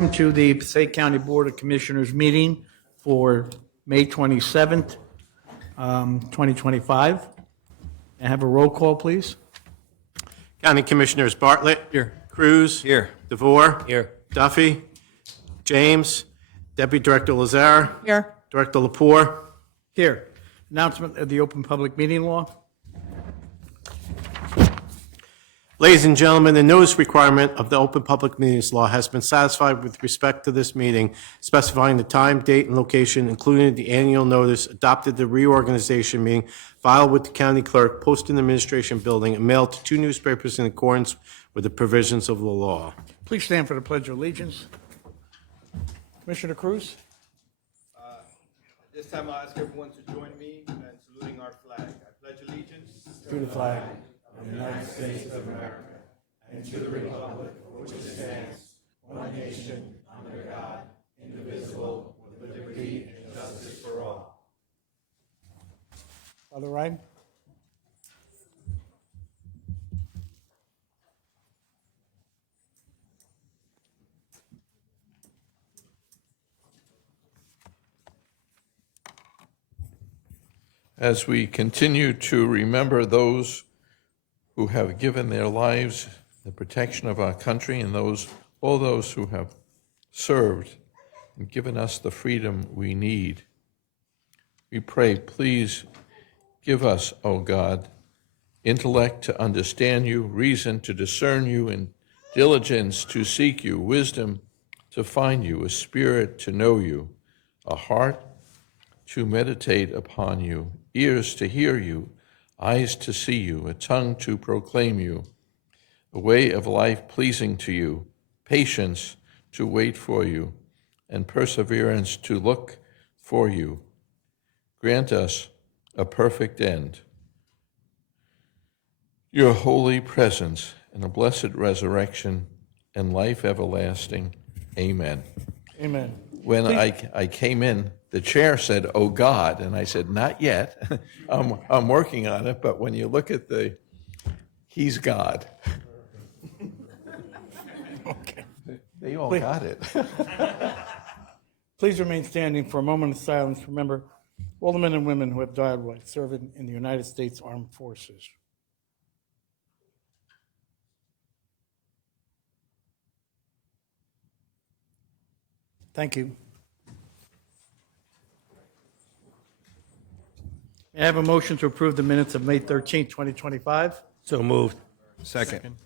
Welcome to the Passaic County Board of Commissioners meeting for May 27th, 2025. I have a roll call, please. County Commissioners Bartlett. Here. Cruz. Here. DeVore. Here. Duffy. James. Deputy Director Lazare. Here. Director Lapore. Here. Announcement of the open public meeting law. Ladies and gentlemen, the notice requirement of the Open Public Meetings Law has been satisfied with respect to this meeting, specifying the time, date, and location, including the annual notice, adopted the reorganization meeting, filed with the county clerk, posted in the administration building, and mailed to 2 newspapers in accordance with the provisions of the law. Please stand for the Pledge of Allegiance. Commissioner Cruz. This time I'll ask everyone to join me in saluting our flag. I pledge allegiance To the flag of the United States of America and to the republic for which it stands, one nation, under God, indivisible, with liberty and justice for all. Father Ryan. As we continue to remember those who have given their lives the protection of our country and all those who have served and given us the freedom we need, we pray, please give us, O God, intellect to understand you, reason to discern you, and diligence to seek you, wisdom to find you, a spirit to know you, a heart to meditate upon you, ears to hear you, eyes to see you, a tongue to proclaim you, a way of life pleasing to you, patience to wait for you, and perseverance to look for you. Grant us a perfect end, your holy presence, and a blessed resurrection and life everlasting. Amen. Amen. When I came in, the chair said, "Oh God," and I said, "Not yet. I'm working on it." But when you look at He's God. Okay. They all got it. Please remain standing for a moment of silence. Remember all the men and women who have died while serving in the United States Armed Forces. Thank you. May I have a motion to approve the minutes of May 13th, 2025? So moved. Second.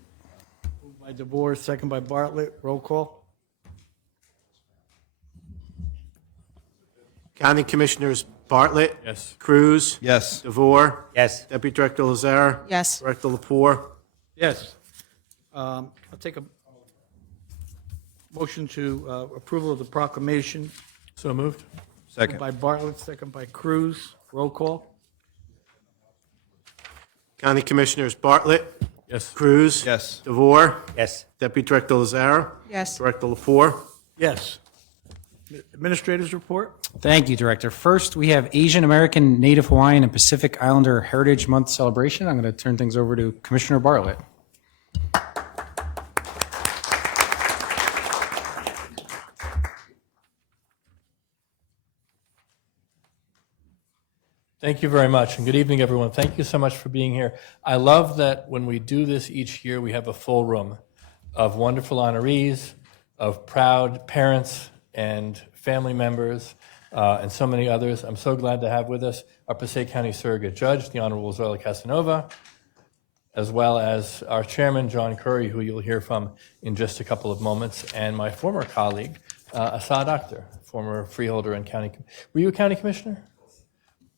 Moved by DeVore, second by Bartlett. Roll call. County Commissioners Bartlett. Yes. Cruz. Yes. DeVore. Yes. Deputy Director Lazare. Yes. Director Lapore. Yes. I'll take a motion to approval of the proclamation. So moved. Moved Second. by Bartlett, second by Cruz. Roll call. County Commissioners Bartlett. Yes. Cruz. Yes. DeVore. Yes. Deputy Director Lazare. Yes. Director Lapore. Yes. Administrators report. Thank you, Director. First, we have Asian American, Native Hawaiian, and Pacific Islander Heritage Month celebration. I'm going to turn things over to Commissioner Bartlett. Thank you very much, and good evening, everyone. Thank you so much for being here. I love that when we do this each year, we have a full room of wonderful honorees, of proud parents and family members, and so many others. I'm so glad to have with us our Passaic County Surrogate Judge, the Honorable Zoila Casanova, as well as our Chairman, John Curry, who you'll hear from in just a couple of moments, and my former colleague, Assad Akhtar, former freeholder and county. Were you a county commissioner?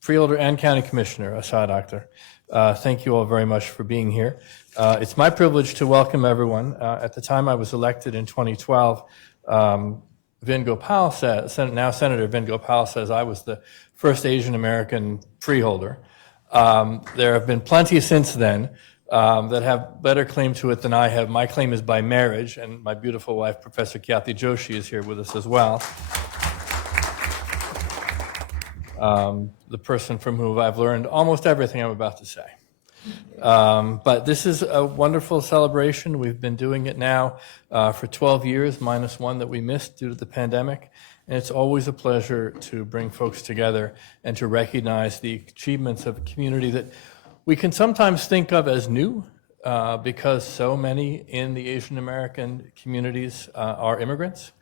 Freeholder and County Commissioner Assad Akhtar. Thank you all very much for being here. It's my privilege to welcome everyone. At the time I was elected in 2012, Vin Gopal says, now Senator Vin Gopal says I was the first Asian American freeholder. There have been plenty since then that have better claim to it than I have. My claim is by marriage, and my beautiful wife, Professor Kathy Joshi, is here with us as well. The person from whom I've learned almost everything I'm about to say. But this is a wonderful celebration. We've been doing it now for 12 years, minus one that we missed due to the pandemic. And it's always a pleasure to bring folks together and to recognize the achievements of a community that we can sometimes think of as new because so many in the Asian American communities are immigrants.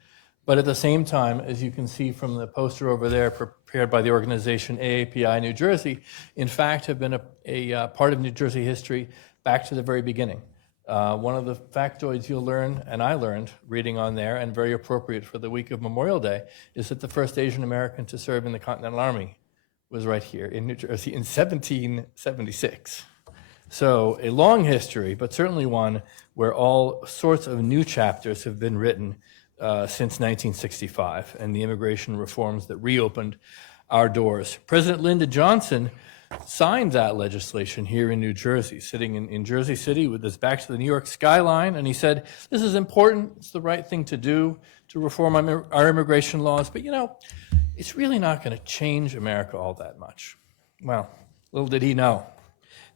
But at the same time, as you can see from the poster over there prepared by the organization AAPI New Jersey, in fact have been a part of New Jersey history back to the very beginning. One of the factoids you'll learn, and I learned reading on there, and very appropriate for the week of Memorial Day, is that the first Asian American to serve in the Continental Army was right here in New Jersey in 1776. So a long history, but certainly one where all sorts of new chapters have been written since 1965 and the immigration reforms that reopened our doors. President Lyndon Johnson signed that legislation here in New Jersey, sitting in Jersey City with his back to the New York skyline, and he said, this is important, it's the right thing to do to reform our immigration laws, but it's really not going to change America all that much. Well, little did he know.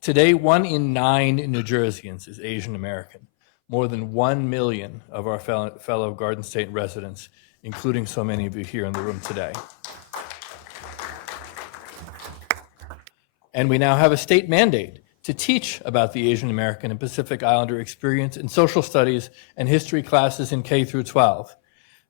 Today, 1 in 9 New Jerseyans is Asian American. More than 1 million of our fellow Garden State residents, including so many of you here in the room today. And we now have a state mandate to teach about the Asian American and Pacific Islander experience in social studies and history classes in K through 12.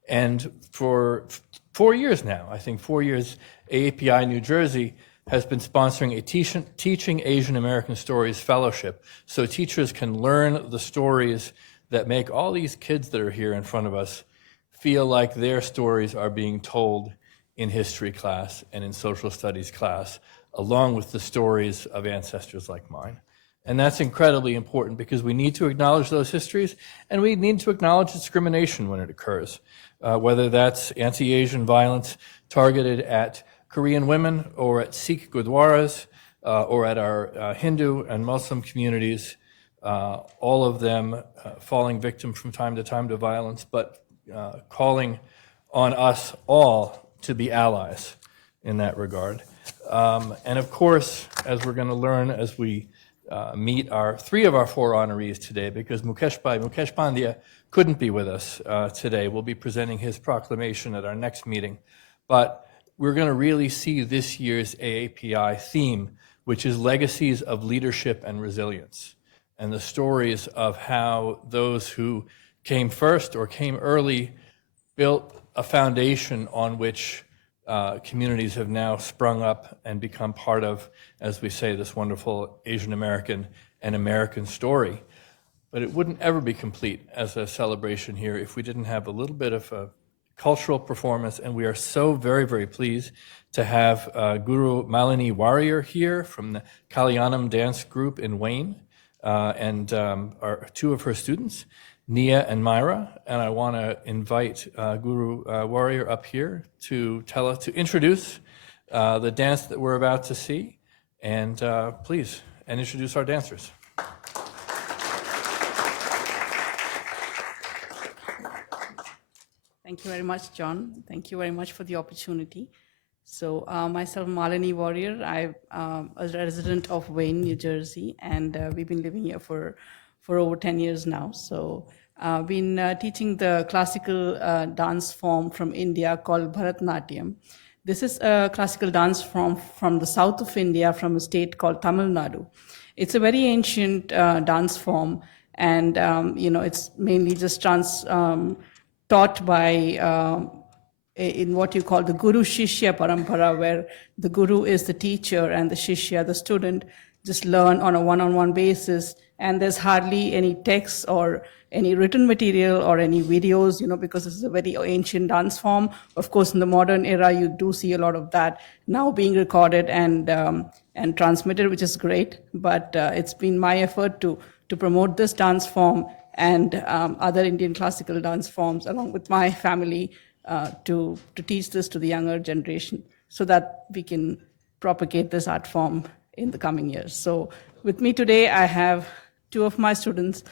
And for 4 years now, I think 4 years, AAPI New Jersey has been sponsoring a Teaching Asian American Stories Fellowship, so teachers can learn the stories that make all these kids that are here in front of us feel like their stories are being told in history class and in social studies class, along with the stories of ancestors like mine. And that's incredibly important because we need to acknowledge those histories and we need to acknowledge discrimination when it occurs, whether that's anti-Asian violence targeted at Korean women or at Sikh Gurdwaras or at our Hindu and Muslim communities, all of them falling victim from time to violence, but calling on us all to be allies in that regard. And of course, as we're going to learn as we meet three of our 4 honorees today, because Mukesh Pandya couldn't be with us today. We'll be presenting his proclamation at our next meeting. But we're going to really see this year's AAPI theme, which is legacies of leadership and resilience, and the stories of how those who came first or came early built a foundation on which communities have now sprung up and become part of, as we say, this wonderful Asian American and American story. But it wouldn't ever be complete as a celebration here if we didn't have a little bit of a cultural performance, and we are so very, very pleased to have Guru Malini Warrior here from the Kalyanam dance group in Wayne, and 2 of her students, Nia and Myra, and I want to invite Guru Warrior up here to introduce the dance that we're about to see, and please, and introduce our dancers. Thank you very much, John. Thank you very much for the opportunity. So myself, Malini Warrior, I'm a resident of Wayne, New Jersey, and we've been living here for over 10 years now. So I've been teaching the classical dance form from India called Bharatanatyam. This is a classical dance form from the south of India, from a state called Tamil Nadu. It's a very ancient dance form, and it's mainly just taught by in what you call the Guru Shishya Parampara, where the Guru is the teacher and the Shishya, the student, just learn on a one-on-one basis, and there's hardly any text or any written material or any videos, because this is a very ancient dance form. Of course, in the modern era, you do see a lot of that now being recorded and transmitted, which is great. But it's been my effort to promote this dance form and other Indian classical dance forms, along with my family, to teach this to the younger generation so that we can propagate this art form in the coming years. So with me today, I have 2 of my students,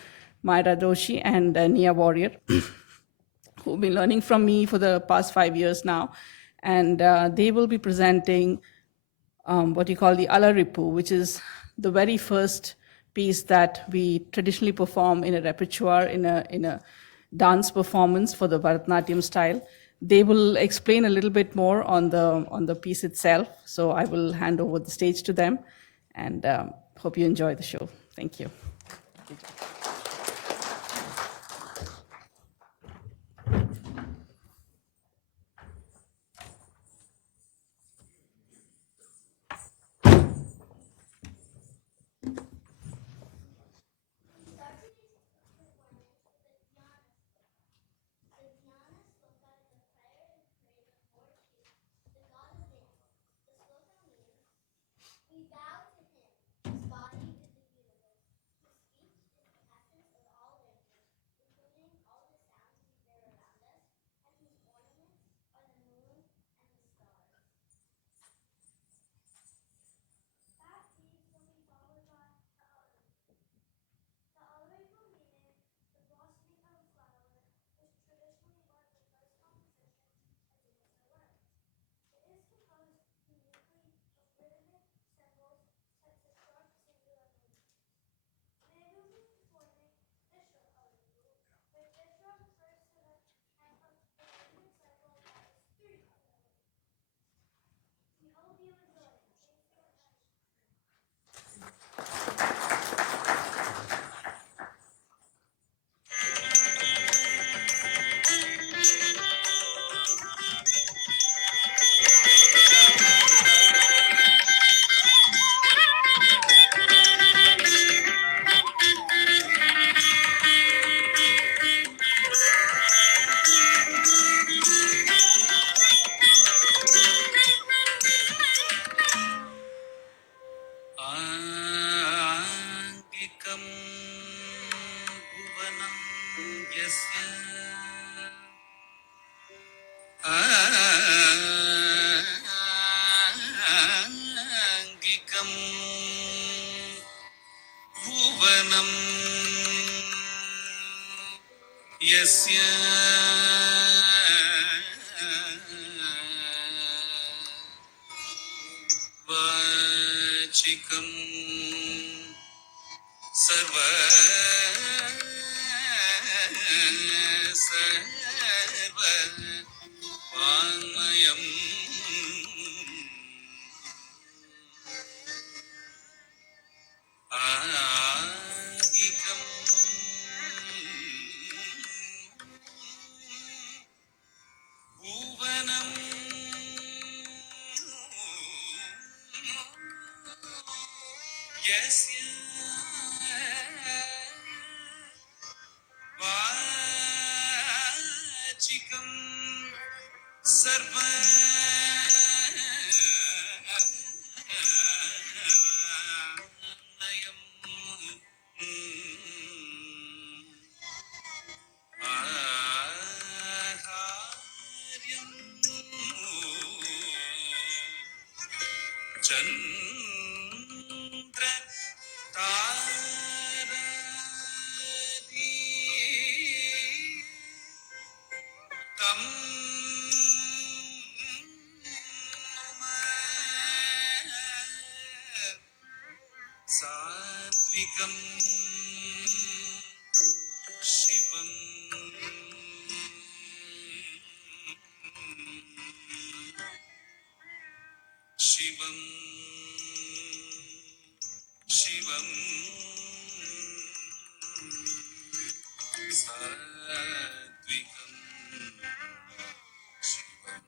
Myra Doshi and Nia Warrior, who've been learning from me for the past 5 years now. And they will be presenting what you call the Alaripu, which is the very first piece that we traditionally perform in a repertoire, in a dance performance for the Bharatanatyam style. They will explain a little bit more on the piece itself. So I will hand over the stage to them, and hope you enjoy the show. Thank you. We bow to him, whose body is the universe, whose speech is the essence of all language, including all the sounds we hear around us, and whose ornaments are the moon and the stars. That piece will be followed by Ta'alum. Ta'alum will meaning the blossoming of a flower, which traditionally was the first composition as it is the word. It is composed uniquely of rhythmic symbols set to sharp singular movements. They will be performing Vishwa Alingu, which Vishwa refers to the half of the rhythmic cycle that is 3 Alingu. We hope you enjoy it. Thank you very much. आङ्गिकं भुवनं यस्य आङ्गिकं भुवनं यस्य वाचिकं सर्व वाङ्मयम् आङ्गिकं भुवनं यस्य वाचिकं सर्व चन्द्र तारादि तं सात्विकं शिवम् शिवम् शिवम् सात्विकं शिवम्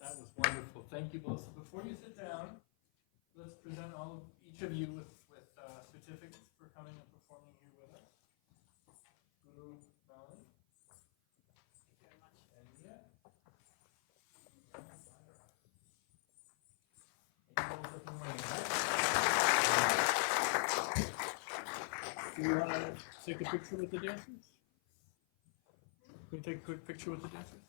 That was wonderful. Thank you both. So before you sit down, let's present each of you with certificates for coming and performing here with us. Guru Melanie. Thank you very much. And yeah. Do you want to take a picture with the dancers? Can you take a quick picture with the dancers?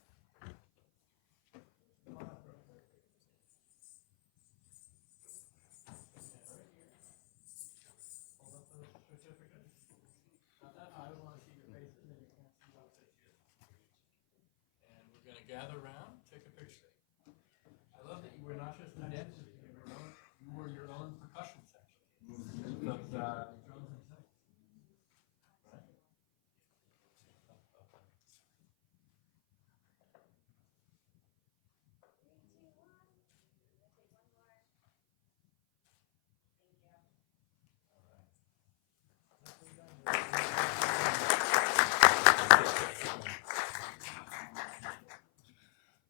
Gather around, take a picture. I love that you were not just a dancer, you were your own percussion section. But, drums and sax. Right?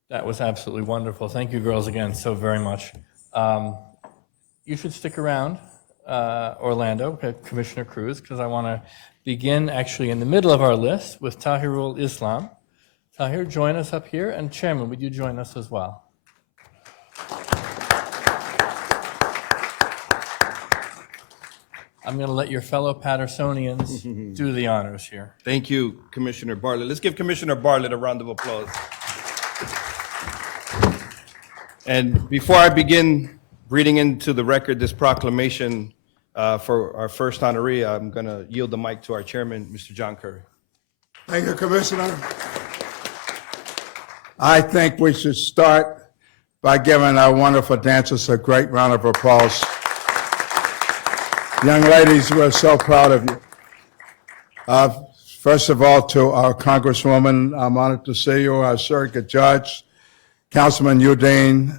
That was absolutely wonderful. Thank you, girls, again, so very much. You should stick around, Orlando, Commissioner Cruz, because I want to begin actually in the middle of our list with Tahirul Islam. Tahir, join us up here, and Chairman, would you join us as well? I'm going to let your fellow Patersonians do the honors here. Thank you, Commissioner Bartlett. Let's give Commissioner Bartlett a round of applause. And before I begin reading into the record this proclamation for our first honoree, I'm going to yield the mic to our chairman, Mr. John Curry. Thank you, Commissioner. I think we should start by giving our wonderful dancers a great round of applause. Young ladies, we're so proud of you. First of all, to our Congresswoman, I'm honored to see you, our surrogate judge, Councilman Udine,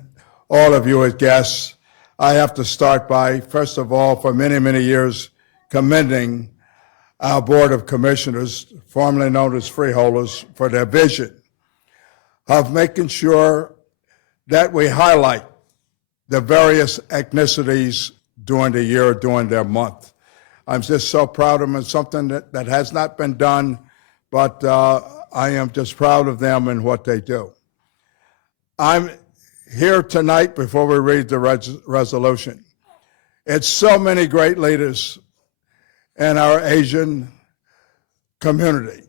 all of you as guests. I have to start by, first of all, for many, many years, commending our Board of Commissioners, formerly known as freeholders, for their vision of making sure that we highlight the various ethnicities during the year, during their month. I'm just so proud of them. It's something that has not been done, but I am just proud of them and what they do. I'm here tonight before we read the resolution. It's so many great leaders in our Asian community.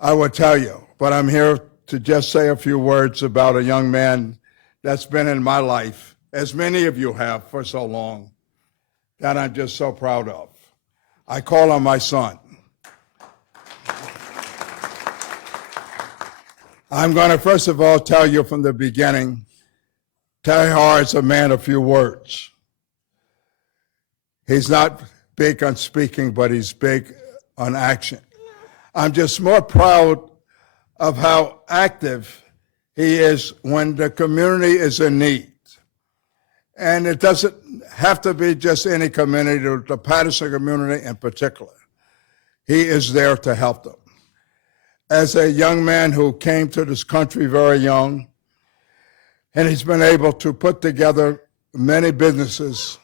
I would tell you, but I'm here to just say a few words about a young man that's been in my life, as many of you have for so long, that I'm just so proud of. I call him my son. I'm going to first of all tell you from the beginning, Tahar is a man of few words. He's not big on speaking, but he's big on action. I'm just more proud of how active he is when the community is in need. And it doesn't have to be just any community, the Paterson community in particular. He is there to help them. As a young man who came to this country very young, and he's been able to put together many businesses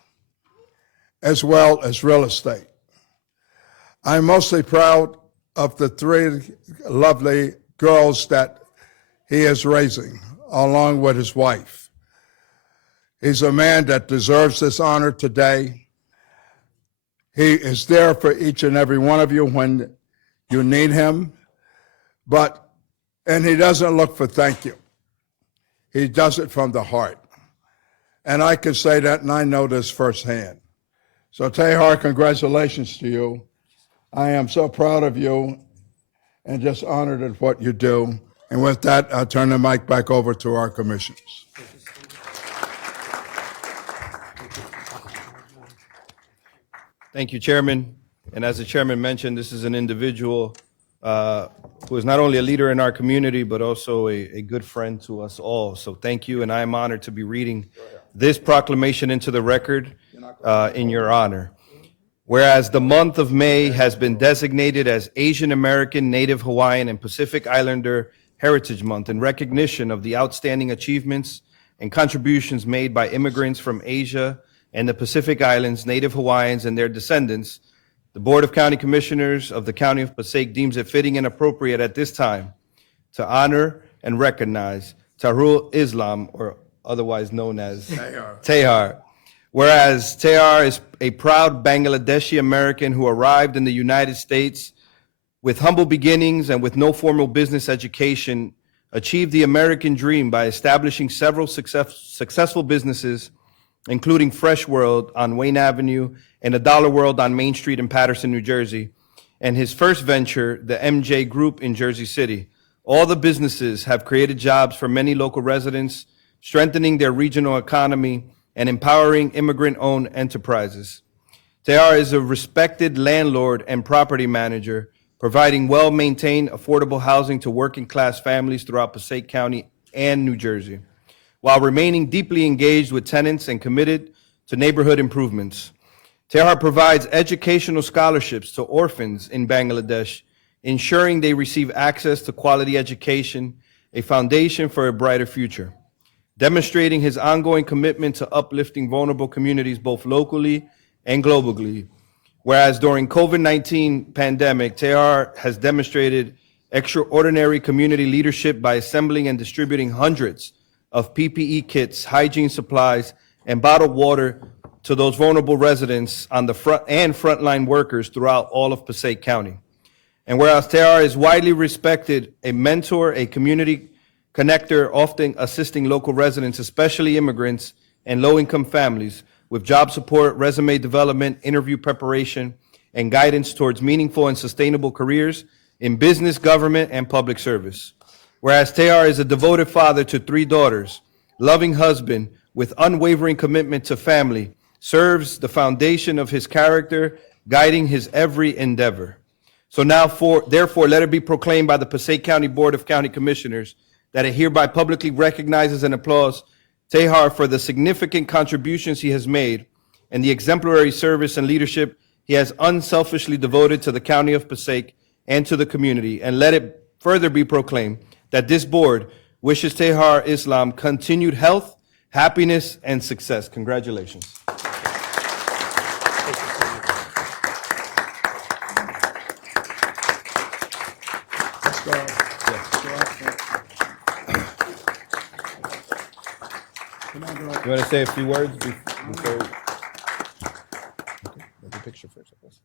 as well as real estate. I'm mostly proud of the three lovely girls that he is raising, along with his wife. He's a man that deserves this honor today. He is there for each and every one of you when you need him, and he doesn't look for thank you. He does it from the heart. And I can say that, and I know this firsthand. So Tahar, congratulations to you. I am so proud of you and just honored at what you do. And with that, I'll turn the mic back over to our commissioners. Thank you, Chairman. And as the Chairman mentioned, this is an individual who is not only a leader in our community, but also a good friend to us all. So thank you, and I am honored to be reading this proclamation into the record in your honor. Whereas the month of May has been designated as Asian American, Native Hawaiian, and Pacific Islander Heritage Month in recognition of the outstanding achievements and contributions made by immigrants from Asia and the Pacific Islands, Native Hawaiians, and their descendants, the Board of County Commissioners of the County of Passaic deems it fitting and appropriate at this time to honor and recognize Tahirul Islam, or otherwise known as Tahar. Whereas Tahar is a proud Bangladeshi American who arrived in the United States with humble beginnings and with no formal business education, achieved the American dream by establishing several successful businesses, including Fresh World on Wayne Avenue and a Dollar World on Main Street in Paterson, New Jersey, and his first venture, the MJ Group in Jersey City. All the businesses have created jobs for many local residents, strengthening their regional economy and empowering immigrant-owned enterprises. Tahar is a respected landlord and property manager, providing well-maintained, affordable housing to working-class families throughout Passaic County and New Jersey, while remaining deeply engaged with tenants and committed to neighborhood improvements. Tahar provides educational scholarships to orphans in Bangladesh, ensuring they receive access to quality education, a foundation for a brighter future. Demonstrating his ongoing commitment to uplifting vulnerable communities both locally and globally. Whereas during COVID-19 pandemic, Tahar has demonstrated extraordinary community leadership by assembling and distributing hundreds of PPE kits, hygiene supplies, and bottled water to those vulnerable residents on the front and frontline workers throughout all of Passaic County. And whereas Tahar is widely respected, a mentor, a community connector, often assisting local residents, especially immigrants and low-income families, with job support, resume development, interview preparation, and guidance towards meaningful and sustainable careers in business, government, and public service. Whereas Tahar is a devoted father to 3 daughters, loving husband with unwavering commitment to family, serves the foundation of his character, guiding his every endeavor. So now, therefore, let it be proclaimed by the Passaic County Board of County Commissioners that it hereby publicly recognizes and applauds Tahar for the significant contributions he has made and the exemplary service and leadership he has unselfishly devoted to the County of Passaic and to the community. And let it further be proclaimed that this board wishes Tahar Islam continued health, happiness, and success. Congratulations. You want to say a few words before? We'll do picture first, I guess.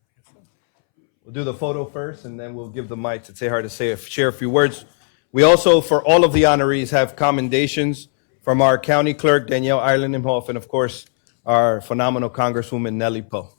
We'll do the photo first, and then we'll give the mic to Tehar to share a few words. We also, for all of the honorees, have commendations from our county clerk, Danielle Ireland-Imhoff, and of course, our phenomenal Congresswoman, Nellie Poe.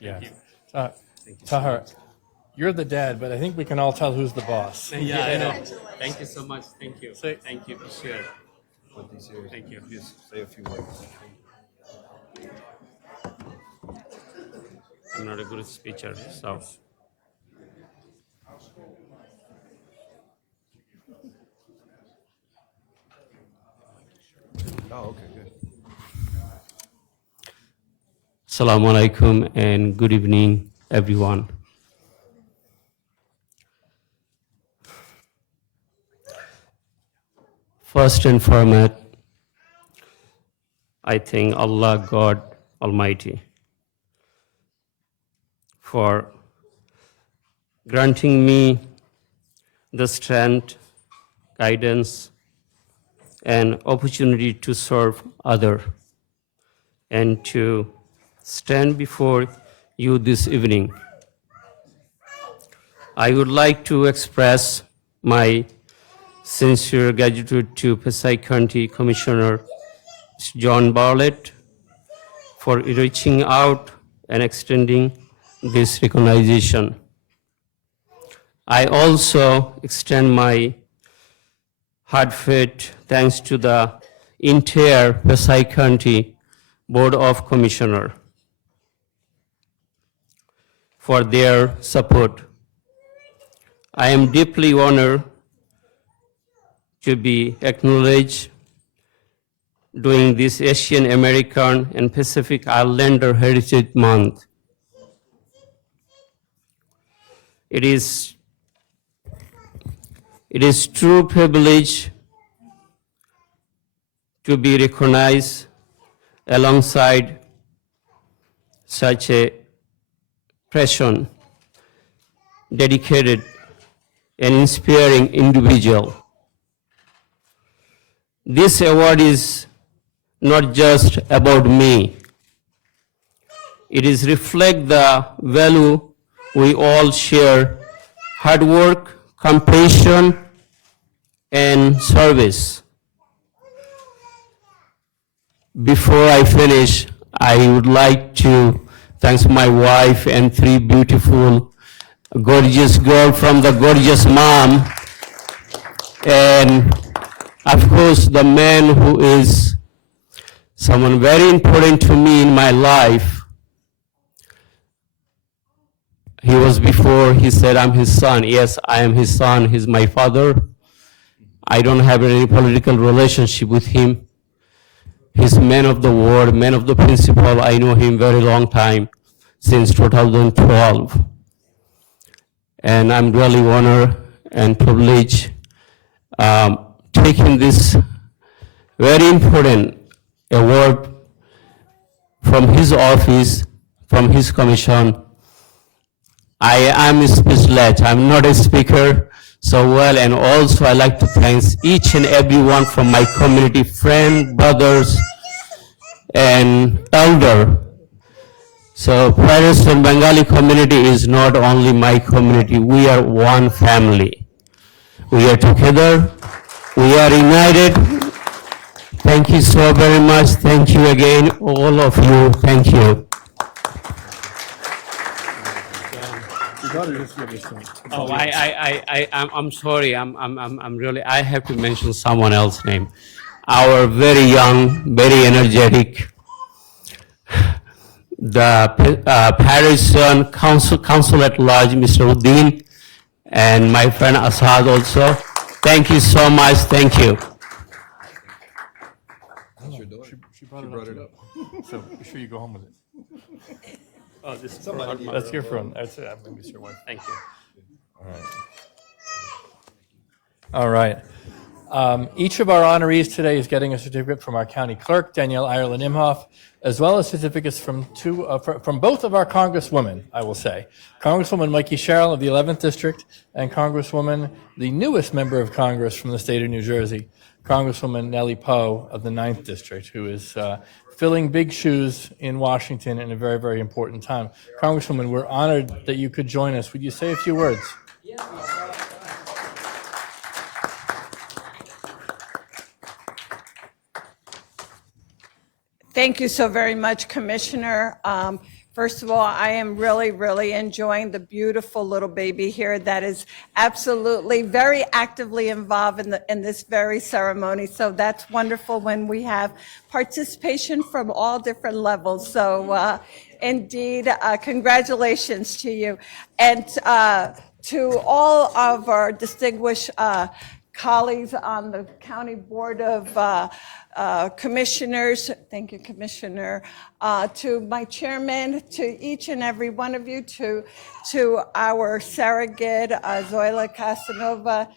Yeah. Tahar, you're the dad, but I think we can all tell who's the boss. Yeah, I know. Thank you so much. Thank you. Say- Thank you for sharing. Thank you. Just say a few words. I'm not a good speaker, so. Oh, okay, good. Assalamu alaikum and good evening, everyone. First and foremost, I thank Allah, God Almighty, for granting me the strength, guidance, and opportunity to serve others and to stand before you this evening. I would like to express my sincere gratitude to Passaic County Commissioner John Bartlett for reaching out and extending this recognition. I also extend my heartfelt thanks to the entire Passaic County Board of Commissioners for their support. I am deeply honored to be acknowledged during this Asian American and Pacific Islander Heritage Month. It is true privilege to be recognized alongside such a passion, dedicated and inspiring individual. This award is not just about me. It is reflect the value we all share: hard work, compassion, and service. Before I finish, I would like to thank my wife and three beautiful, gorgeous girls from the gorgeous mom, and of course the man who is someone very important to me in my life. He was before, he said, I'm his son. Yes, I am his son. He's my father. I don't have any political relationship with him. He's man of the word, man of the principle. I know him very long time, since 2012. And I'm really honored and privileged taking this very important award from his office, from his commission. I am speechless. I'm not a speaker so well, and also I like to thank each and everyone from my community, friends, brothers, and elder. So Paterson Bengali community is not only my community, we are one family. We are together, we are united. Thank you so very much. Thank you again, all of you. Thank you. Oh, I'm sorry. I'm really. I have to mention someone else's name. Our very young, very energetic, the Paterson Council at Large, Mr. Uddin, and my friend Asad also. Thank you so much. Thank you. She brought it up. So be sure you go home with it. Oh, this is that's your phone. That's it. Maybe it's your one. Thank you. All right. Each of our honorees today is getting a certificate from our county clerk, Danielle Ireland Imhoff, as well as certificates from both of our congresswomen, I will say. Congresswoman Mikey Sherrill of the 11th District and Congresswoman, the newest member of Congress from the state of New Jersey, Congresswoman Nellie Poe of the 9th District, who is filling big shoes in Washington in a very, very important time. Congresswoman, we're honored that you could join us. Would you say a few words? Thank you so very much, Commissioner. First of all, I am really, really enjoying the beautiful little baby here that is absolutely very actively involved in this very ceremony. So that's wonderful when we have participation from all different levels. So indeed, congratulations to you. And to all of our distinguished colleagues on the County Board of Commissioners, thank you, Commissioner, to my chairman, to each and every one of you, to our surrogate, Zoila Casanova.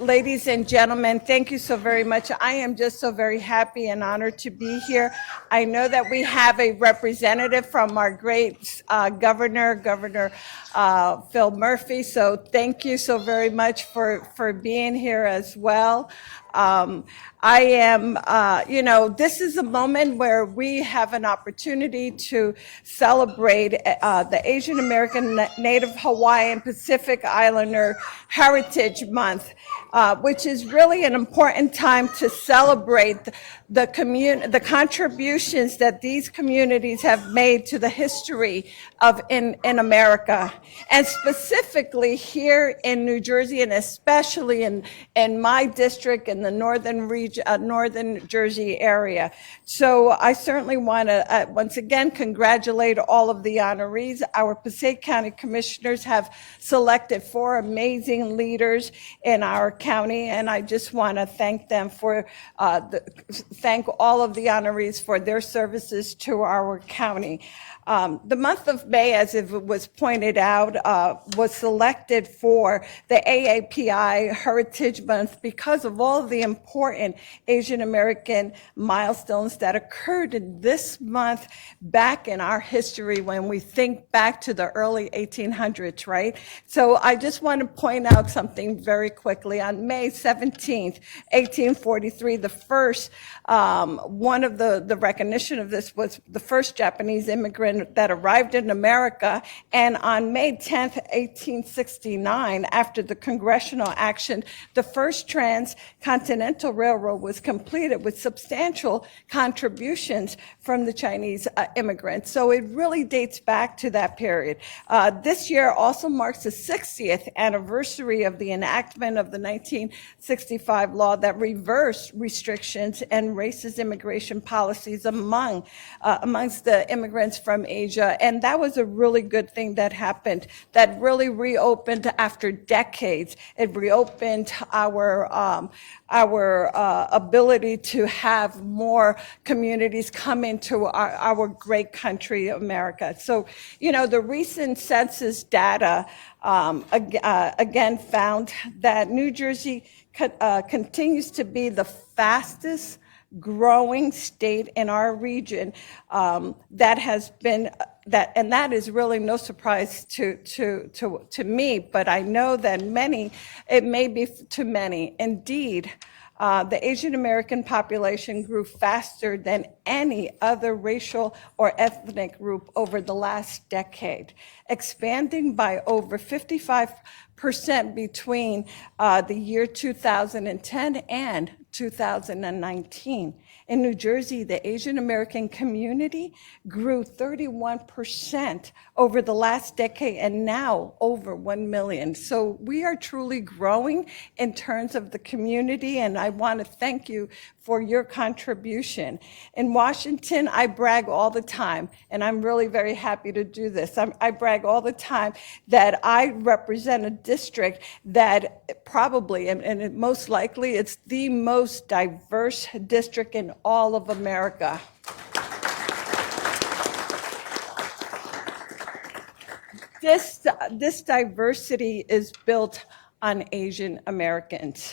Ladies and gentlemen, thank you so very much. I am just so very happy and honored to be here. I know that we have a representative from our great Governor Phil Murphy, so thank you so very much for being here as well. I am, this is a moment where we have an opportunity to celebrate the Asian American, Native Hawaiian, Pacific Islander Heritage Month, which is really an important time to celebrate the contributions that these communities have made to the history of in America, and specifically here in New Jersey, and especially in my district in the northern region, northern Jersey area. So I certainly want to once again congratulate all of the honorees. Our Passaic County Commissioners have selected 4 amazing leaders in our county, and I just want to thank them for thank all of the honorees for their services to our county. The month of May, as it was pointed out, was selected for the AAPI Heritage Month because of all of the important Asian American milestones that occurred in this month back in our history when we think back to the early 1800s, right? So I just want to point out something very quickly. On May 17th, 1843, the first, one of the recognition of this was the first Japanese immigrant that arrived in America. And on May 10th, 1869, after the congressional action, the first transcontinental railroad was completed with substantial contributions from the Chinese immigrants. So it really dates back to that period. This year also marks the 60th anniversary of the enactment of the 1965 law that reversed restrictions and racist immigration policies amongst the immigrants from Asia. And that was a really good thing that happened, that really reopened after decades. It reopened our ability to have more communities come into our great country, America. So, the recent census data again found that New Jersey continues to be the fastest growing state in our region. That has been and that is really no surprise to me, but I know that it may be to many. Indeed, The Asian American population grew faster than any other racial or ethnic group over the last decade, expanding by over 55% between the year 2010 and 2019. In New Jersey, the Asian American community grew 31% over the last decade and now over 1 million. So we are truly growing in terms of the community, and I want to thank you for your contribution. In Washington, I brag all the time, and I'm really very happy to do this. I brag all the time that I represent a district that probably, and most likely, it's the most diverse district in all of America. This diversity is built on Asian Americans.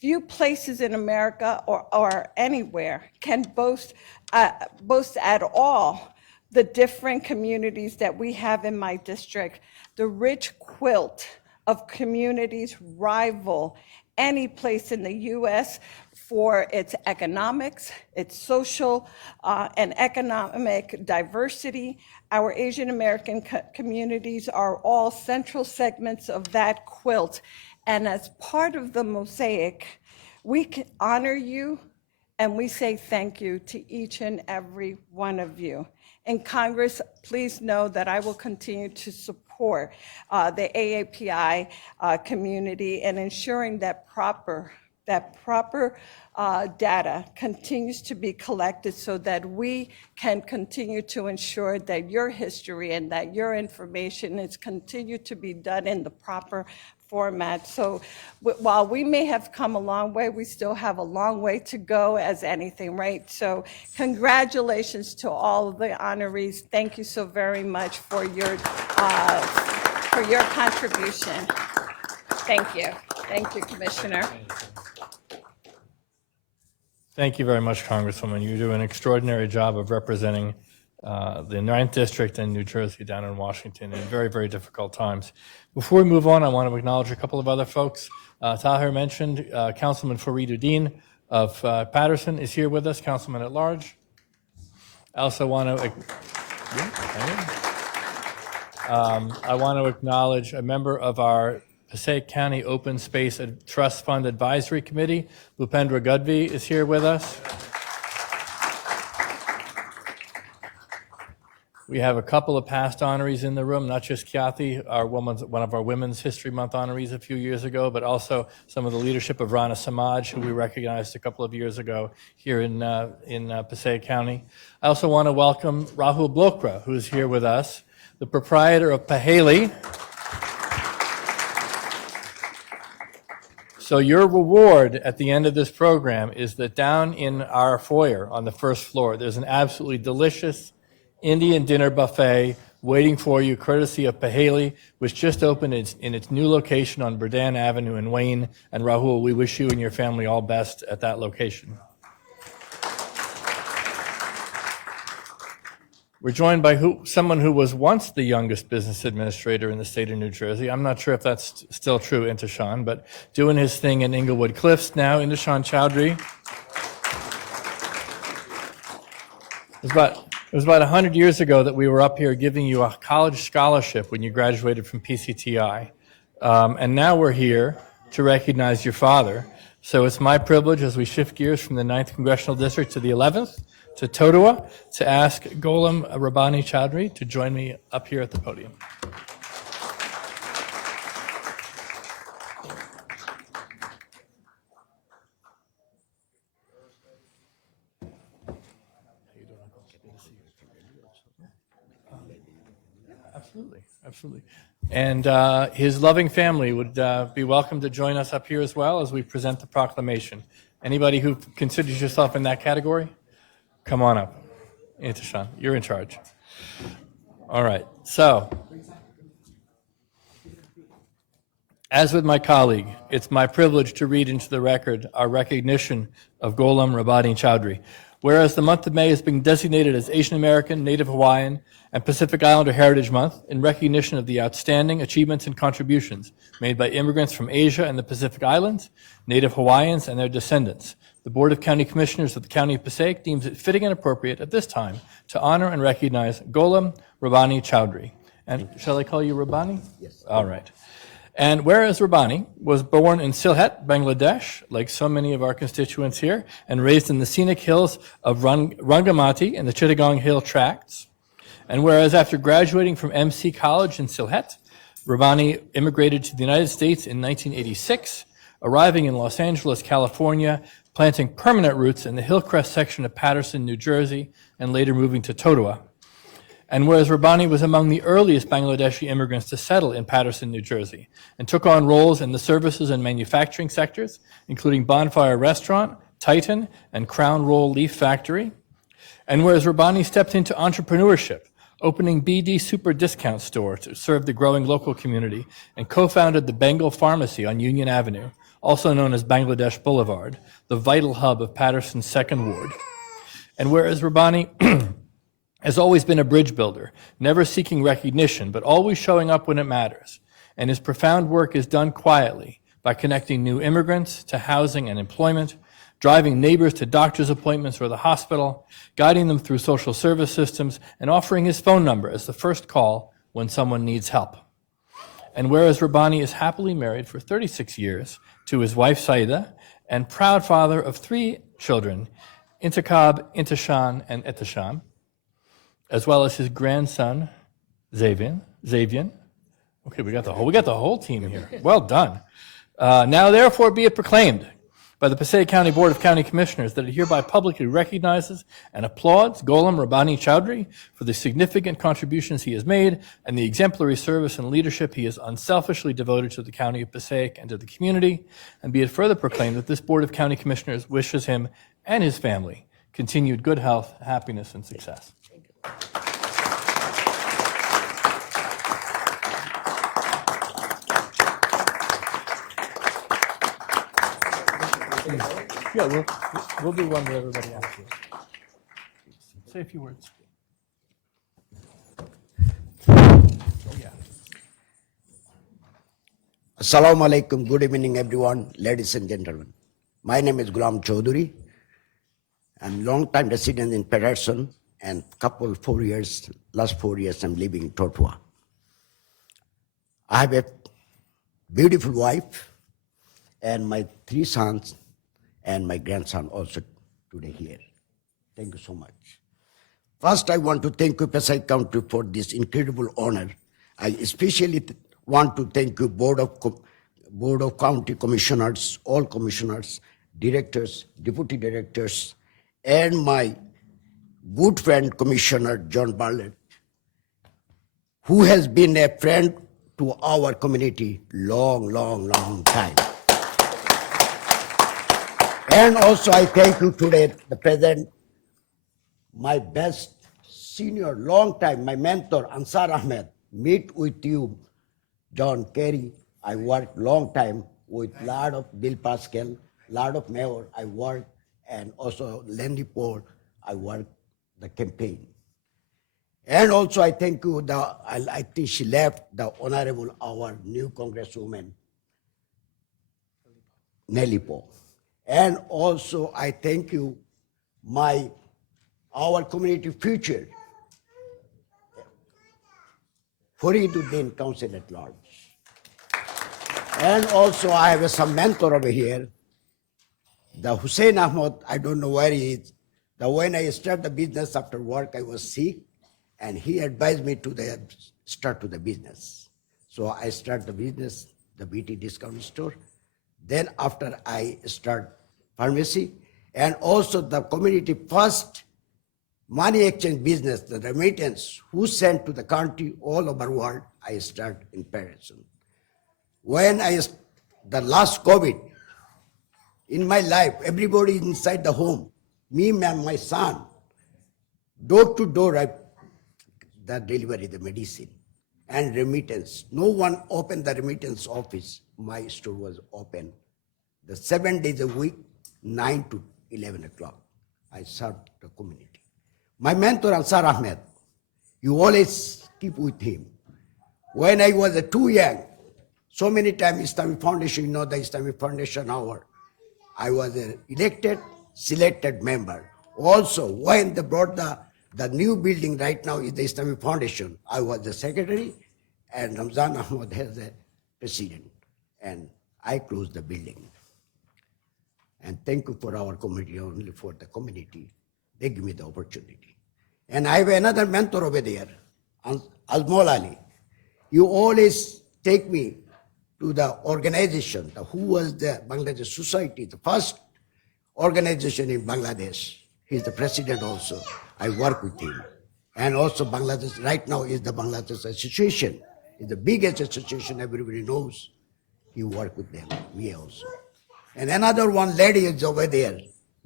Few places in America or anywhere can boast at all the different communities that we have in my district. The rich quilt of communities rival any place in the U.S. for its economics, its social and economic diversity. Our Asian American communities are all central segments of that quilt. And as part of the mosaic, we can honor you and we say thank you to each and every one of you. In Congress, please know that I will continue to support the AAPI community in ensuring that proper data continues to be collected so that we can continue to ensure that your history and that your information is continued to be done in the proper format. So while we may have come a long way, we still have a long way to go as anything, right? So congratulations to all of the honorees. Thank you so very much for your contribution. Thank you. Thank you, Commissioner. Thank you very much, Congresswoman. You do an extraordinary job of representing the 9th District in New Jersey down in Washington in very, very difficult times. Before we move on, I want to acknowledge a couple of other folks. Tahir mentioned Councilman Fareed Uddin of Paterson is here with us, Councilman at Large. I also want to I want to acknowledge a member of our Passaic County Open Space Trust Fund Advisory Committee. Bhupendra Gudvi is here with us. We have a couple of past honorees in the room, not just Kyathi, one of our Women's History Month honorees a few years ago, but also some of the leadership of Rana Samaj, who we recognized a couple of years ago here in Passaic County. I also want to welcome Rahul Blokra, who is here with us, the proprietor of Pahaley. So your reward at the end of this program is that down in our foyer on the first floor, there's an absolutely delicious Indian dinner buffet waiting for you, courtesy of Pahaley, which just opened in its new location on Burdan Avenue in Wayne. And Rahul, we wish you and your family all best at that location. We're joined by someone who was once the youngest business administrator in the state of New Jersey. I'm not sure if that's still true, Intishan, but doing his thing in Inglewood Cliffs now, Intishan Chowdhury. It was about 100 years ago that we were up here giving you a college scholarship when you graduated from PCTI. And now we're here to recognize your father. So it's my privilege as we shift gears from the 9th Congressional District to the 11th, to Totowa, to ask Gholam Rabbani Chowdhury to join me up here at the podium. Absolutely. And his loving family would be welcome to join us up here as well as we present the proclamation. Anybody who considers yourself in that category, come on up. Intishan, you're in charge. All right. So, as with my colleague, it's my privilege to read into the record our recognition of Gholam Rabbani Chowdhury. Whereas the month of May is being designated as Asian American, Native Hawaiian, and Pacific Islander Heritage Month in recognition of the outstanding achievements and contributions made by immigrants from Asia and the Pacific Islands, Native Hawaiians, and their descendants. The Board of County Commissioners of the County of Passaic deems it fitting and appropriate at this time to honor and recognize Gholam Rabani Chowdhury. And shall I call you Rabani? Yes. All right. And whereas Rabani was born in Sylhet, Bangladesh, like so many of our constituents here, and raised in the scenic hills of Rangamati in the Chittagong Hill Tracts, and whereas after graduating from MC College in Sylhet, Rabani immigrated to the United States in 1986, arriving in Los Angeles, California, planting permanent roots in the Hillcrest section of Paterson, New Jersey, and later moving to Totowa. And whereas Rabani was among the earliest Bangladeshi immigrants to settle in Paterson, New Jersey, and took on roles in the services and manufacturing sectors, including Bonfire Restaurant, Titan, and Crown Roll Leaf Factory. And whereas Rabani stepped into entrepreneurship, opening BD Super Discount Store to serve the growing local community, and co-founded the Bengal Pharmacy on Union Avenue, also known as Bangladesh Boulevard, the vital hub of Paterson's Second Ward. And whereas Rabani has always been a bridge builder, never seeking recognition, but always showing up when it matters. And his profound work is done quietly by connecting new immigrants to housing and employment, driving neighbors to doctor's appointments or the hospital, guiding them through social service systems, and offering his phone number as the first call when someone needs help. And whereas Rabani is happily married for 36 years to his wife Saida, and proud father of 3 children, Intikab, Intishan, and Etisham, as well as his grandson, Xavian. Okay, we got the whole team here. Well done. Now therefore be it proclaimed by the Passaic County Board of County Commissioners that it hereby publicly recognizes and applauds Gholam Rabani Chowdhury for the significant contributions he has made and the exemplary service and leadership he has unselfishly devoted to the County of Passaic and to the community, and be it further proclaimed that this Board of County Commissioners wishes him and his family continued good health, happiness, and success. Yeah, we'll do one with everybody after. Say a few words. Assalamu alaikum. Good evening, everyone, ladies and gentlemen. My name is Ghulam Chaudhuri. I'm long-time resident in Paterson, and last 4 years, I'm living in Totowa. I have a beautiful wife and my 3 sons and my grandson also today here. Thank you so much. First, I want to thank you, Passaic County, for this incredible honor. I especially want to thank you, Board of County Commissioners, all commissioners, directors, deputy directors, and my good friend, Commissioner John Bartlett, who has been a friend to our community long time. And also I thank you today, the President, my best senior, long time, my mentor, Ansar Ahmed, meet with you, John Kerry. I worked long time with lot of Bill Pascal, lot of mayor, I worked, and also Lenny Paul, I worked the campaign. And also I thank you, I think she left, the Honorable, our new Congresswoman, Nelly Paul. And also I thank you, our community future, Fariduddin, Council at Large. And also I have some mentor over here, the Hussein Ahmed, I don't know where he is. When I started the business after work, I was sick, and he advised me to start the business. So I start the business, the BT discount store. Then after I start pharmacy, and also the community first money exchange business, the remittance, who sent to the country all over the world, I start in Paterson. When the last COVID, in my life, everybody inside the home, me and my son, door to door, the delivery, the medicine, and remittance. No one opened the remittance office. My store was open the 7 days a week, 9 to 11 o'clock. I served the community. My mentor, Ansar Ahmed, you always keep with him. When I was too young, so many times Islamic Foundation, you know the Islamic Foundation hour, I was an elected, selected member. Also, when they brought the new building right now is the Islamic Foundation, I was the secretary and Ramzan Ahmad has the president. And I closed the building. And thank you for our community, only for the community. They give me the opportunity. And I have another mentor over there, Azmol Ali. You always take me to the organization, who was the Bangladesh Society, the first organization in Bangladesh. He's the president also. I work with him. And also Bangladesh, right now is the Bangladesh Association. It's the biggest association everybody knows. He work with them, me also. And another one lady is over there,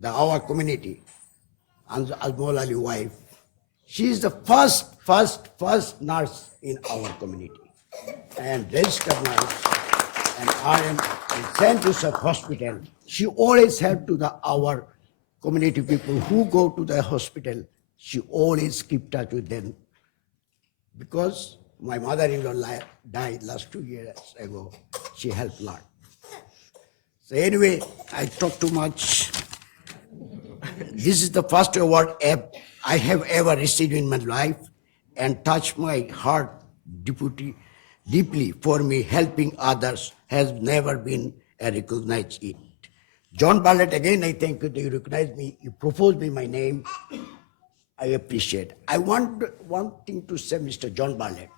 our community, Azmol Ali wife. She is the first nurse in our community. And registered nurse. And I am in St. Joseph Hospital. She always help to our community people who go to the hospital. She always keep touch with them. Because my mother-in-law died last 2 years ago. She helped a lot. So anyway, I talk too much. This is the first award I have ever received in my life and touched my heart deeply for me. Helping others has never been recognized it. John Bartlett, again, I thank you that you recognize me. You proposed me my name. I appreciate. I want one thing to say, Mr. John Bartlett.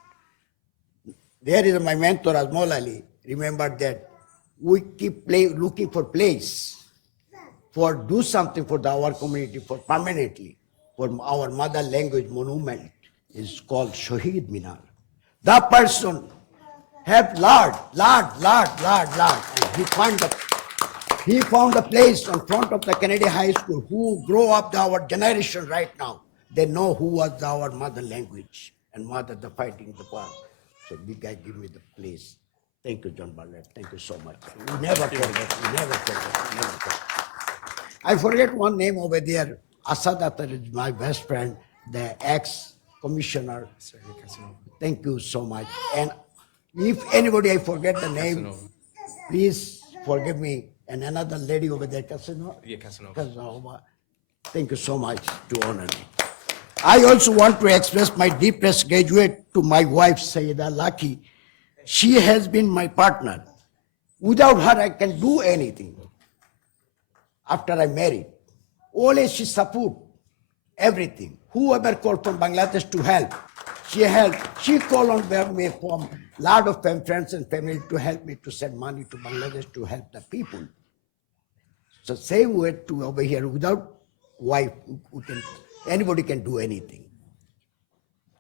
There is my mentor, Azmol Ali. Remember that we keep looking for place for do something for our community, for permanently, for our mother language monument is called Shahid Minar. That person have large, and he found the place in front of the Kennedy High School who grow up our generation right now. They know who was our mother language and mother the fighting the war. So big guy give me the place. Thank you, John Bartlett. Thank you so much. We never forget. I forget one name over there. Asad Atar is my best friend, the ex-commissioner. Thank you so much. And if anybody I forget the name, please forgive me. And another lady over there, Casanova. Yeah, Casanova. Thank you so much to honor me. I also want to express my deepest gratitude to my wife, Sayyida Laki. She has been my partner. Without her, I can do anything. After I married, always she support everything. Whoever called from Bangladesh to help, she helped. She called on me from a lot of friends and family to help me to send money to Bangladesh to help the people. So same way to over here, without wife, anybody can do anything.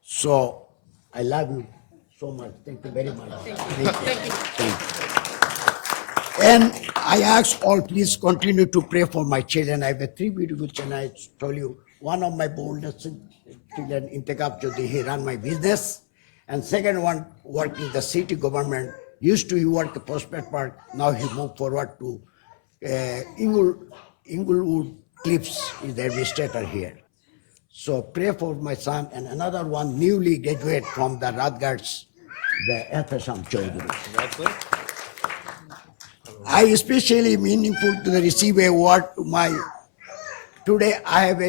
So I love you so much. Thank you very much. Thank you. And I ask all, please continue to pray for my children. I have 3 beautiful children. I told you, one of my boldest children, Intekab Jyoti, he ran my business. And second one, working the city government. Used to he work at Prospect Park. Now he moved forward to Inglewood Cliffs, is the administrator here. So pray for my son. And another one, newly graduate from the Radgards, the Paterson Choudhury. I especially meaningful to receive a award to my, today I have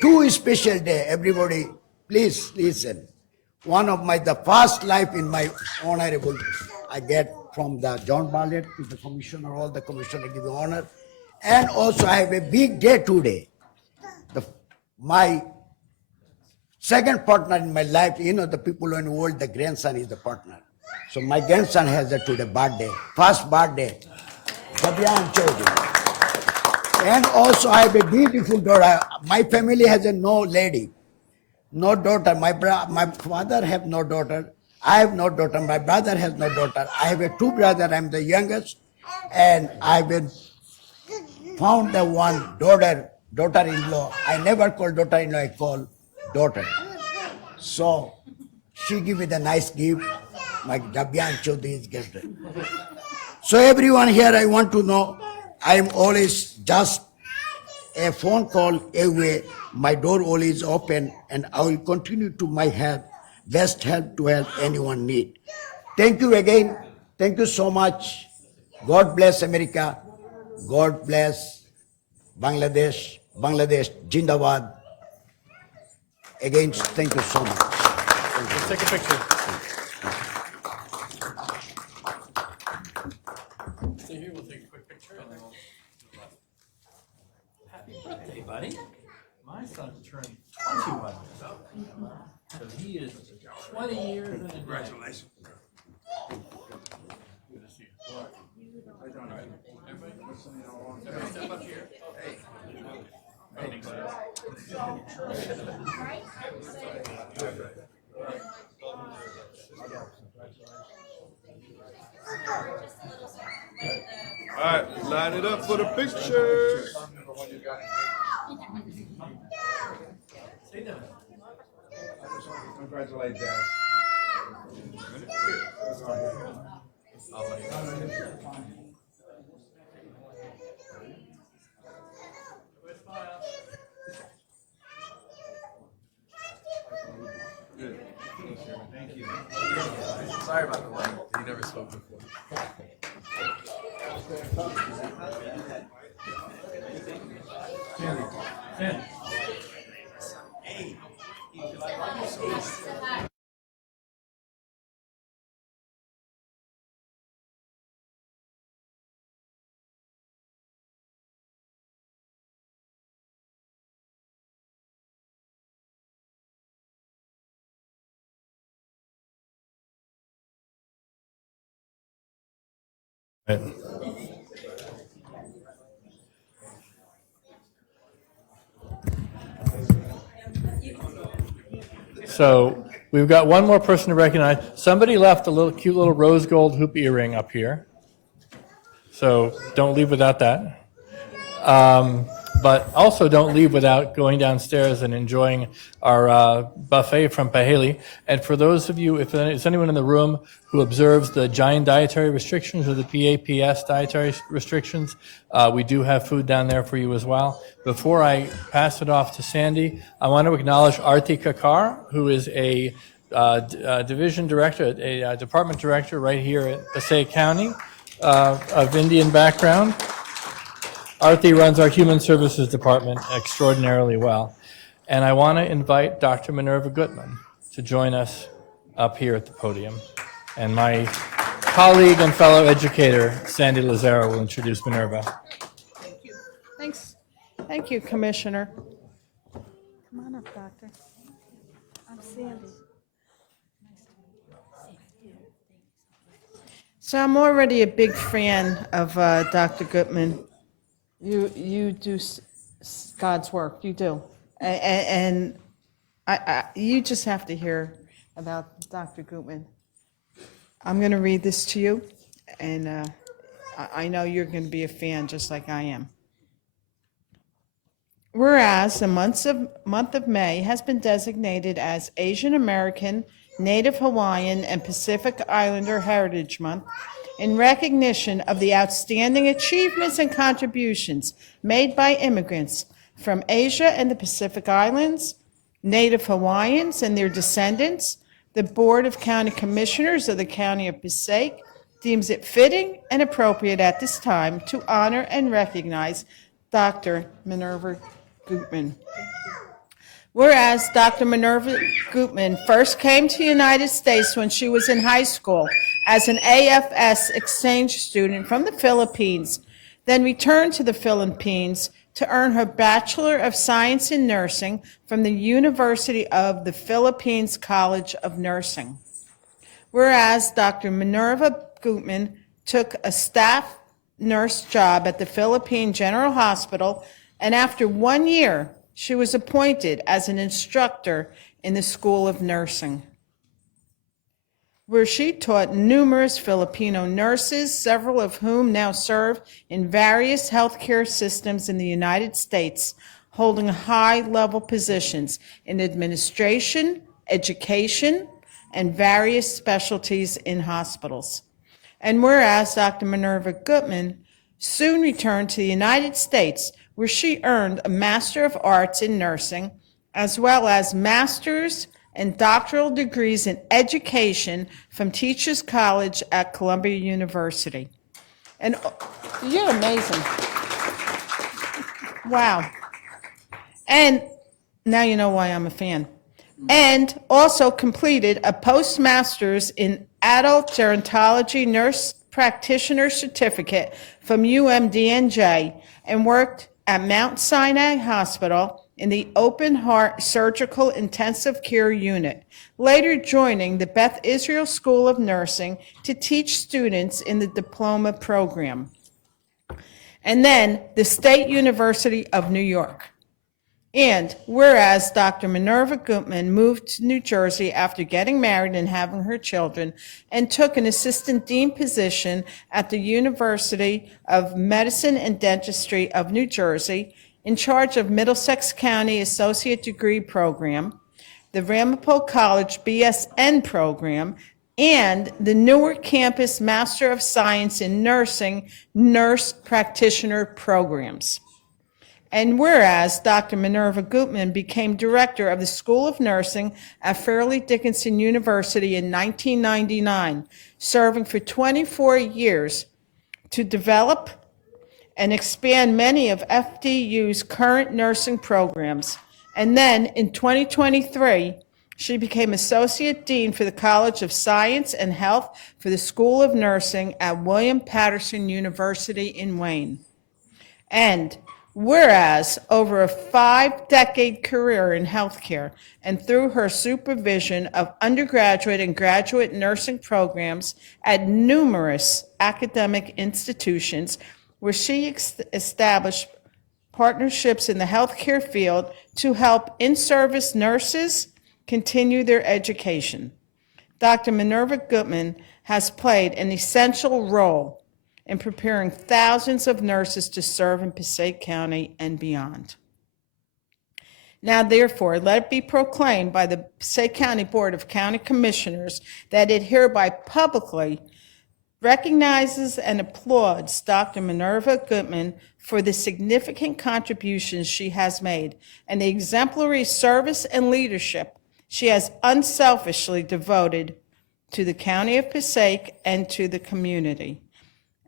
two special day. Everybody, please listen. One of the first life in my honorable, I get from the John Bartlett to the commissioner, all the commissioner give you honor. And also I have a big day today. My second partner in my life, the people in the world, the grandson is the partner. So my grandson has today birthday, first birthday. And also I have a beautiful daughter. My family has no lady, no daughter. My father have no daughter. I have no daughter. My brother has no daughter. I have 2 brothers. I'm the youngest. And I've been found the one daughter-in-law. I never call daughter-in-law, I call daughter. So she give me the nice gift. My Dabyan Chaudhary is getting. So everyone here, I want to know, I am always just a phone call away, my door always is open, and I will continue to my best help to help anyone need. Thank you again. Thank you so much. God bless America. God bless Bangladesh. Bangladesh, Jindabad. Again, thank you so much. Let's take a picture. Stay here, we'll take a quick picture. And then happy birthday, buddy. My son turned 21. So he is 20 years in advance. Congratulations. Good to see you. Everybody step up here. Hey. All right, line it up for the picture. Congratulate Dad. Sorry about the line. He never spoke before. So we've got one more person to recognize. Somebody left a little cute little rose gold hoop earring up here. So don't leave without that. But also don't leave without going downstairs and enjoying our buffet from Paheli. And for those of you, if there's anyone in the room who observes the giant dietary restrictions or the PAPS dietary restrictions, we do have food down there for you as well. Before I pass it off to Sandy, I want to acknowledge Arti Kakar, who is a division director, a department director right here at Passaic County of Indian background. Arti runs our Human Services Department extraordinarily well. And I want to invite Dr. Minerva Gutman to join us up here at the podium. And my colleague and fellow educator, Sandy Lazaro, will introduce Minerva. Thank you. Thanks. Thank you, Commissioner. Come on up, Doctor. I'm Sandy. So I'm already a big fan of Dr. Gutman. You do God's work. You do, and you just have to hear about Dr. Gutman. I'm going to read this to you, and I know you're going to be a fan just like I am. Whereas the month of May has been designated as Asian American, Native Hawaiian, and Pacific Islander Heritage Month, in recognition of the outstanding achievements and contributions made by immigrants from Asia and the Pacific Islands, Native Hawaiians and their descendants, the Board of County Commissioners of the County of Passaic deems it fitting and appropriate at this time to honor and recognize Dr. Minerva Gutman. Whereas Dr. Minerva Gutman first came to the United States when she was in high school as an AFS exchange student from the Philippines, then returned to the Philippines to earn her Bachelor of Science in Nursing from the University of the Philippines College of Nursing. Whereas Dr. Minerva Gutman took a staff nurse job at the Philippine General Hospital, and after 1 year, she was appointed as an instructor in the School of Nursing, where she taught numerous Filipino nurses, several of whom now serve in various healthcare systems in the United States, holding high-level positions in administration, education, and various specialties in hospitals. And whereas Dr. Minerva Gutman soon returned to the United States, where she earned a Master of Arts in Nursing, as well as master's and doctoral degrees in education from Teachers College at Columbia University. And you're amazing. Wow. And now you know why I'm a fan. And also completed a postmaster's in adult gerontology nurse practitioner certificate from UMDNJ and worked at Mount Sinai Hospital in the open heart surgical intensive care unit, later joining the Beth Israel School of Nursing to teach students in the diploma program. And then the State University of New York. And whereas Dr. Minerva Gutman moved to New Jersey after getting married and having her children and took an assistant dean position at the University of Medicine and Dentistry of New Jersey, in charge of Middlesex County Associate Degree Program, the Ramapo College BSN program, and the Newark Campus Master of Science in Nursing Nurse Practitioner programs. And whereas Dr. Minerva Gutman became director of the School of Nursing at Fairleigh Dickinson University in 1999, serving for 24 years to develop and expand many of FDU's current nursing programs. And then in 2023, she became Associate Dean for the College of Science and Health for the School of Nursing at William Paterson University in Wayne. And whereas over a 5-decade career in healthcare and through her supervision of undergraduate and graduate nursing programs at numerous academic institutions, where she established partnerships in the healthcare field to help in-service nurses continue their education. Dr. Minerva Gutman has played an essential role in preparing thousands of nurses to serve in Passaic County and beyond. Now, therefore, let it be proclaimed by the Passaic County Board of County Commissioners that it hereby publicly recognizes and applauds Dr. Minerva Gutman for the significant contributions she has made and the exemplary service and leadership she has unselfishly devoted to the County of Passaic and to the community.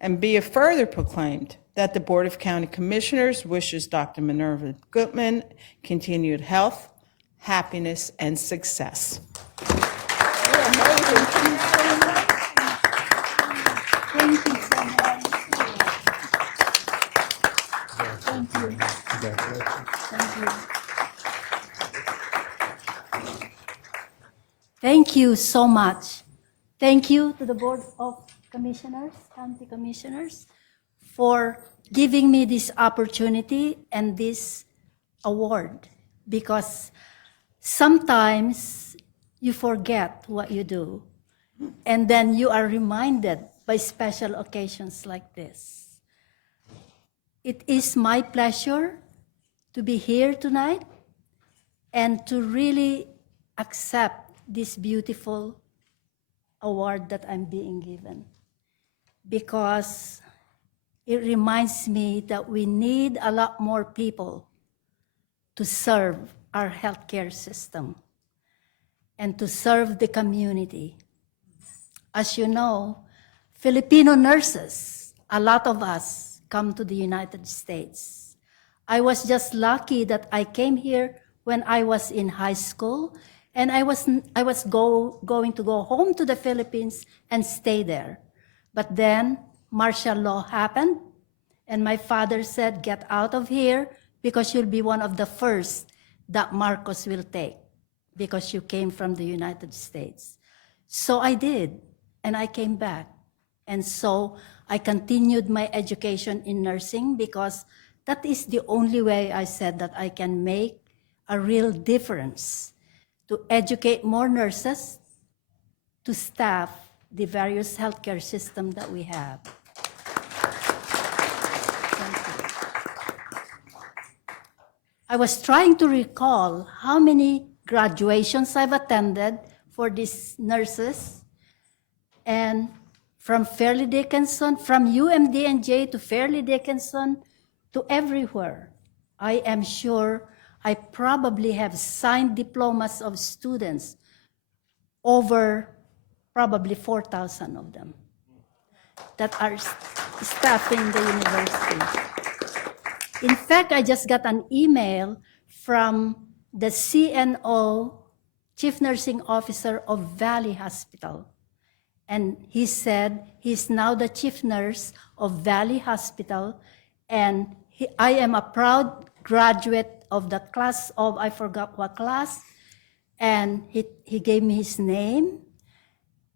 And be it further proclaimed that the Board of County Commissioners wishes Dr. Minerva Gutman continued health, happiness, and success. Thank you so much. Thank you. Thank you. Thank you so much. Thank you to the Board of Commissioners, County Commissioners, for giving me this opportunity and this award, because sometimes you forget what you do, and then you are reminded by special occasions like this. It is my pleasure to be here tonight and to really accept this beautiful award that I'm being given, because it reminds me that we need a lot more people to serve our healthcare system and to serve the community. As you know, Filipino nurses, a lot of us come to the United States. I was just lucky that I came here when I was in high school, and I was going to go home to the Philippines and stay there. But then martial law happened, and my father said, "Get out of here, because you'll be one of the first that Marcos will take, because you came from the United States." So I did, and I came back. And so I continued my education in nursing, because that is the only way I said that I can make a real difference, to educate more nurses, to staff the various healthcare systems that we have. Thank you. I was trying to recall how many graduations I've attended for these nurses, and from Fairleigh Dickinson, from UMDNJ to Fairleigh Dickinson, to everywhere. I am sure I probably have signed diplomas of students, over probably 4,000 of them, that are staffing the university. In fact, I just got an email from the CNO, Chief Nursing Officer of Valley Hospital. And he said he's now the chief nurse of Valley Hospital. And I am a proud graduate of the class of, I forgot what class. And he gave me his name.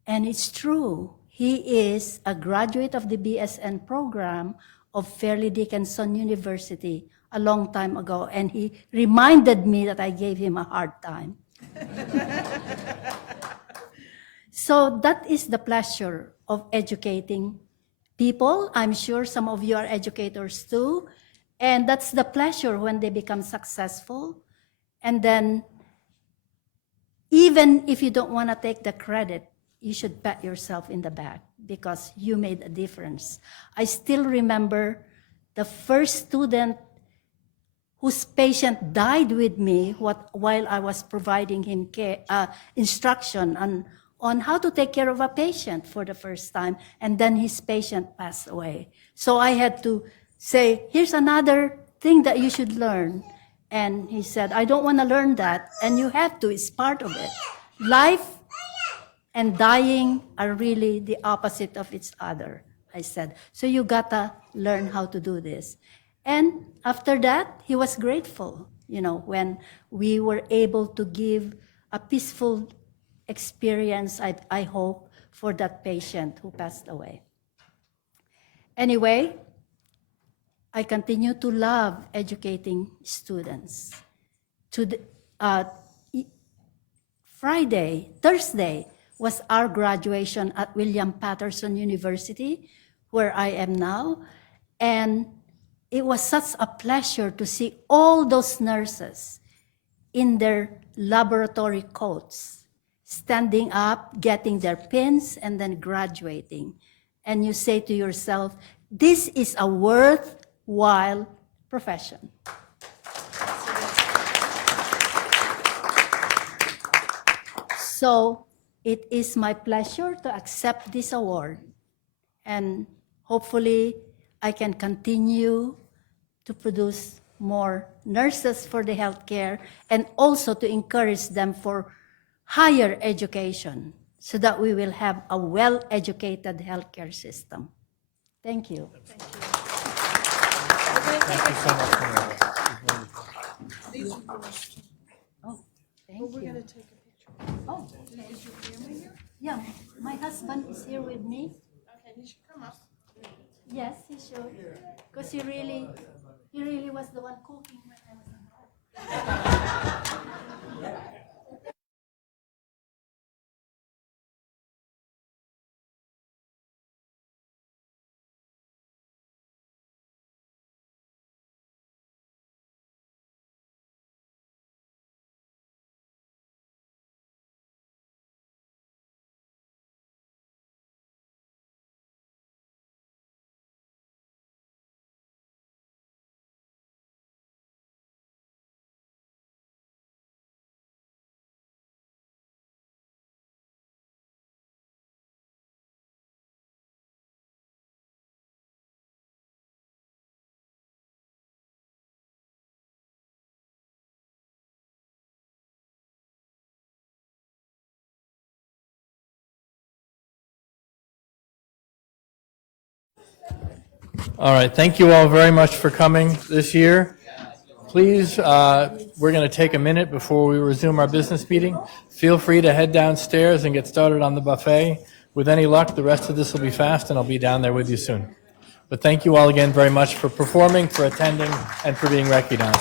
And it's true. He is a graduate of the BSN program of Fairleigh Dickinson University a long time ago. And he reminded me that I gave him a hard time. So that is the pleasure of educating people. I'm sure some of you are educators too. And that's the pleasure when they become successful. And then, even if you don't want to take the credit, you should pat yourself in the back because you made a difference. I still remember the first student whose patient died with me while I was providing him instruction on how to take care of a patient for the first time, and then his patient passed away. So I had to say, here's another thing that you should learn. And he said, I don't want to learn that, and you have to, it's part of it. Life and dying are really the opposite of each other, I said. So you gotta learn how to do this. And after that, he was grateful, when we were able to give a peaceful experience, I hope, for that patient who passed away. Anyway, I continue to love educating students. Thursday was our graduation at William Paterson University, where I am now. And it was such a pleasure to see all those nurses in their laboratory coats, standing up, getting their pins, and then graduating. And you say to yourself, this is a worthwhile profession. So it is my pleasure to accept this award, and hopefully I can continue to produce more nurses for the healthcare and also to encourage them for higher education so that we will have a well-educated healthcare system. Thank you. Thank you so much, Manuela. Oh, thank you. We're going to take a picture. Oh, okay. Is your family here? Yeah, my husband is here with me. Okay, he should come up. Yes, he should. Because he really was the one cooking when I was in home. All right, thank you all very much for coming this year. Please, we're going to take a minute before we resume our business meeting. Feel free to head downstairs and get started on the buffet. With any luck, the rest of this will be fast, and I'll be down there with you soon. But thank you all again very much for performing, for attending, and for being recognized.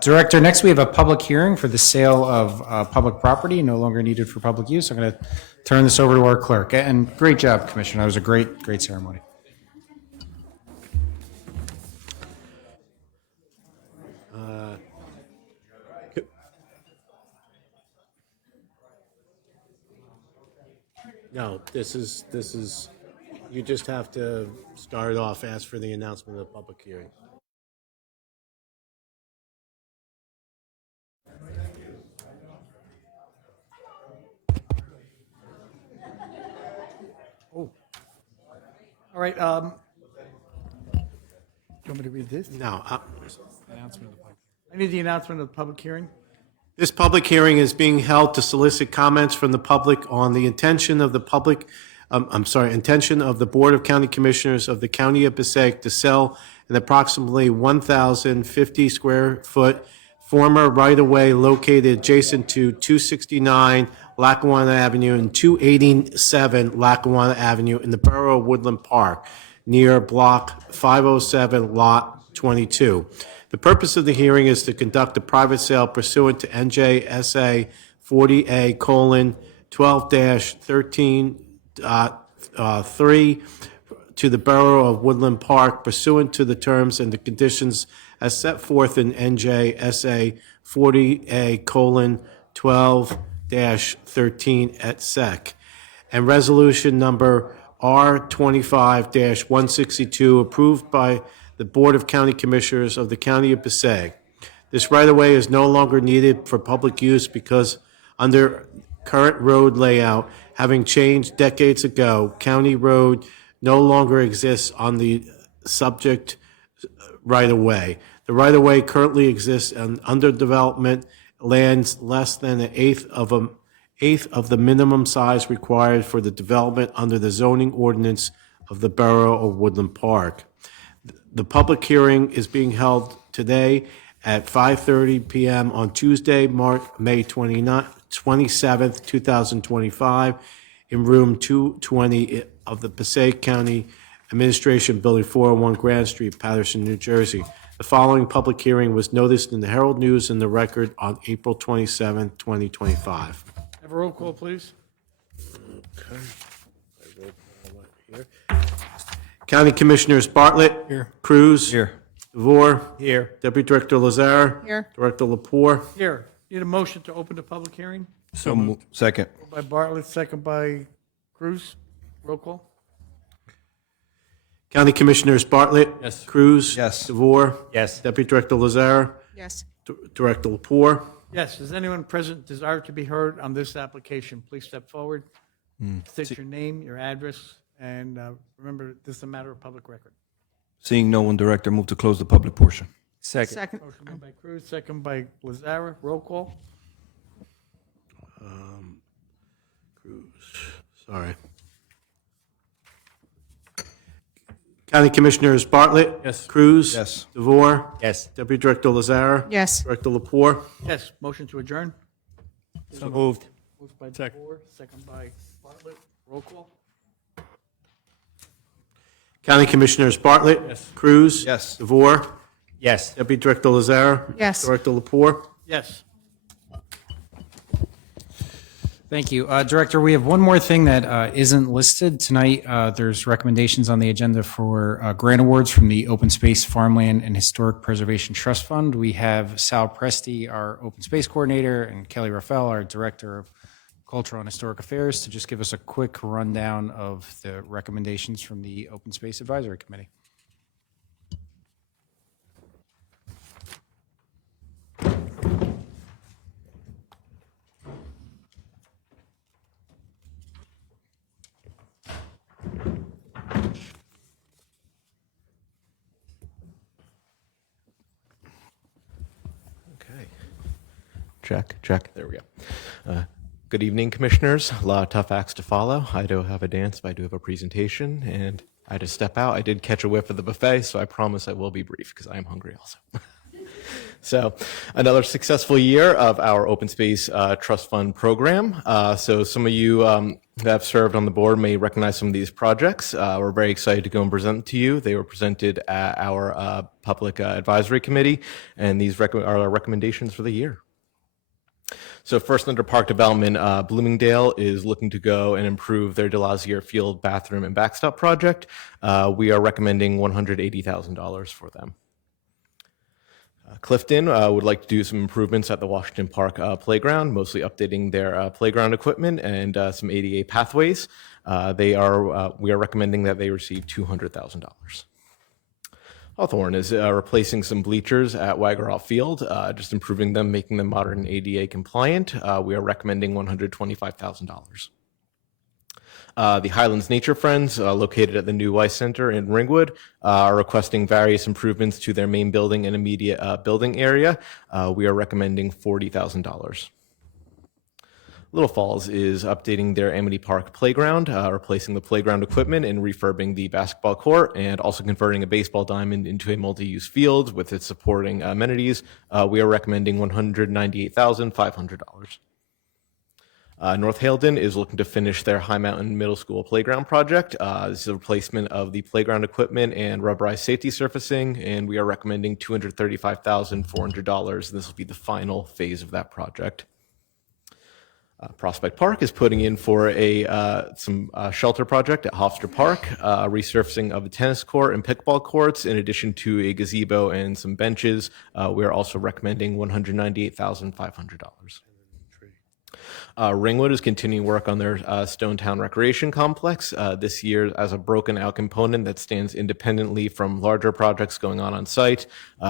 Director, next we have a public hearing for the sale of public property no longer needed for public use. I'm going to turn this over to our clerk. And great job, Commissioner. That was a great ceremony. No, this is, you just have to start off, ask for the announcement of the public hearing. All right, you want me to read this? No, I need the announcement of the public hearing. this public hearing is being held to solicit comments from the public on the intention of the intention of the Board of County Commissioners of the County of Passaic to sell an approximately 1,050 square foot former right-of-way located adjacent to 269 Lackawanna Avenue and 287 Lackawanna Avenue in the borough of Woodland Park, near Block 507, Lot 22. The purpose of the hearing is to conduct a private sale pursuant to NJSA 40A:12-13.3 to the borough of Woodland Park pursuant to the terms and the conditions as set forth in NJSA 40A:12-13 et sec. And resolution number R25-162 approved by the Board of County Commissioners of the County of Passaic. This right-of-way is no longer needed for public use because under current road layout, having changed decades ago, County Road no longer exists on the subject right-of-way. The right-of-way currently exists on underdevelopment lands less than an eighth of the minimum size required for the development under the zoning ordinance of the borough of Woodland Park. The public hearing is being held today at 5:30 p.m. on Tuesday, May 27th, 2025, in room 220 of the Passaic County Administration Building, 401 Grand Street, Paterson, New Jersey. The following public hearing was noticed in the Herald News and the Record on April 27th, 2025. Have a roll call, please. County Commissioners Bartlett. Here. Cruz. Here. DeVore. Here. Deputy Director Lazare. Here. Director Lapore. Here, need a motion to open the public hearing? Second. Moved by Bartlett, second by Cruz. Roll call. County Commissioners Bartlett. Yes. Cruz. Yes. DeVore. Yes. Deputy Director Lazare. Yes. Director Lapore. Yes, does anyone present desire to be heard on this application? Please step forward. State your name, your address, and remember, this is a matter of public record. Seeing no one, Director, move to close the public portion. Second. Motion made by Cruz, second by Lazara. Roll call. Cruz. Sorry. County Commissioners Bartlett. Yes. Cruz. Yes. DeVore. Yes. Deputy Director Lazare. Yes. Director Lapore. Yes, motion to adjourn. So moved. Moved by Second. DeVore, second by Bartlett. Roll call. County Commissioners Bartlett. Yes. Cruz. Yes. DeVore. Yes. Deputy Director Lazare. Yes. Director Lapore. Yes. Thank you. Director, we have one more thing that isn't listed tonight. There's recommendations on the agenda for grant awards from the Open Space, Farmland, and Historic Preservation Trust Fund. We have Sal Presti, our Open Space Coordinator, and Kelly Raffel, our Director of Cultural and Historic Affairs, to just give us a quick rundown of the recommendations from the Open Space Advisory Committee. Okay. Check. There we go. Good evening, Commissioners. A lot of tough acts to follow. I do have a dance, but I do have a presentation, and I had to step out. I did catch a whiff of the buffet, so I promise I will be brief because I am hungry also. So another successful year of our Open Space Trust Fund program. So some of you that have served on the board may recognize some of these projects. We're very excited to go and present them to you. They were presented at our Public Advisory Committee, and these are our recommendations for the year. So first, under Park Development, Bloomingdale is looking to go and improve their DeLazier Field bathroom and backstop project. We are recommending $180,000 for them. Clifton would like to do some improvements at the Washington Park playground, mostly updating their playground equipment and some ADA pathways. We are recommending that they receive $200,000. Hawthorne is replacing some bleachers at Waggerall Field, just improving them, making them modern and ADA compliant. We are recommending $125,000. The Highlands Nature Friends, located at the new Weiss Center in Ringwood, are requesting various improvements to their main building and immediate building area. We are recommending $40,000. Little Falls is updating their Amity Park playground, replacing the playground equipment and refurbing the basketball court, and also converting a baseball diamond into a multi-use field with its supporting amenities. We are recommending $198,500. North Haledon is looking to finish their High Mountain Middle School playground project. This is a replacement of the playground equipment and rubberized safety surfacing, and we are recommending $235,400. This will be the final phase of that project. Prospect Park is putting in for some shelter project at Hofstra Park, resurfacing of the tennis court and pickleball courts, in addition to a gazebo and some benches. We are also recommending $198,500. Ringwood is continuing work on their Stonetown Recreation Complex. This year as a broken out component that stands independently from larger projects going on site.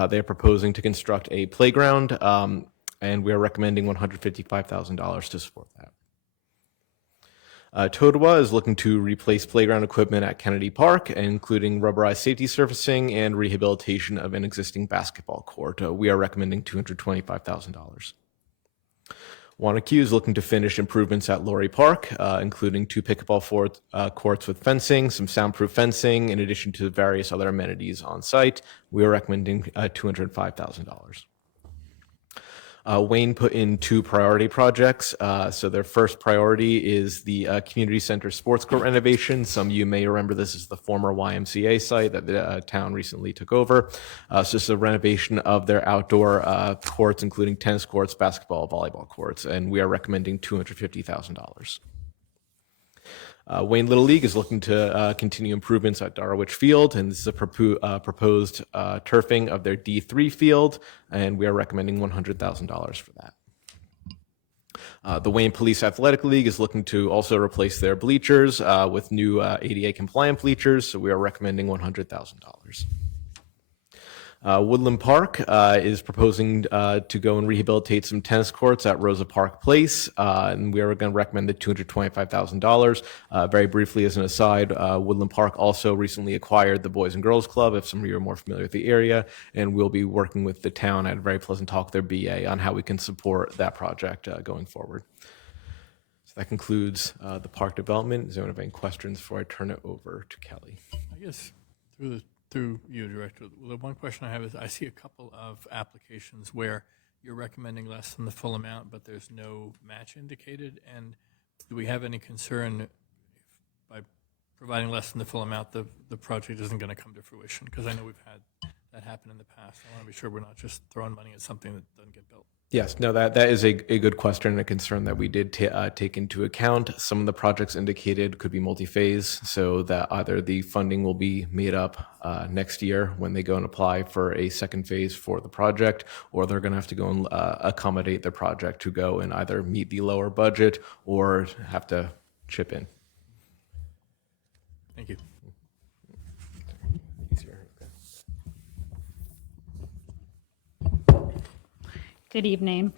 They're proposing to construct a playground, and we are recommending $155,000 to support that. Totowa is looking to replace playground equipment at Kennedy Park, including rubberized safety surfacing and rehabilitation of an existing basketball court. We are recommending $225,000. Wanacue is looking to finish improvements at Laurie Park, including 2 pickleball courts with fencing, some soundproof fencing, in addition to various other amenities on site. We are recommending $205,000. Wayne put in 2 priority projects. So their first priority is the community center sports court renovation. Some of you may remember this is the former YMCA site that the town recently took over. So this is a renovation of their outdoor courts, including tennis courts, basketball, volleyball courts, and we are recommending $250,000. Wayne Little League is looking to continue improvements at Darwich Field, and this is a proposed turfing of their D3 field, and we are recommending $100,000 for that. The Wayne Police Athletic League is looking to also replace their bleachers with new ADA compliant bleachers, so we are recommending $100,000. Woodland Park is proposing to go and rehabilitate some tennis courts at Rosa Park Place, and we are going to recommend the $225,000. Very briefly, as an aside, Woodland Park also recently acquired the Boys and Girls Club, if some of you are more familiar with the area, and we'll be working with the town. I had a very pleasant talk with their BA on how we can support that project going forward. So that concludes the park development. Does anyone have any questions before I turn it over to Kelly? I guess through you, Director, the one question I have is I see a couple of applications where you're recommending less than the full amount, but there's no match indicated. And do we have any concern if by providing less than the full amount, the project isn't going to come to fruition? Because I know we've had that happen in the past. I want to be sure we're not just throwing money at something that doesn't get built. Yes, no, that is a good question and a concern that we did take into account. Some of the projects indicated could be multi-phase, so that either the funding will be made up next year when they go and apply for a second phase for the project, or they're going to have to go and accommodate the project to go and either meet the lower budget or have to chip in. Thank you. Good evening.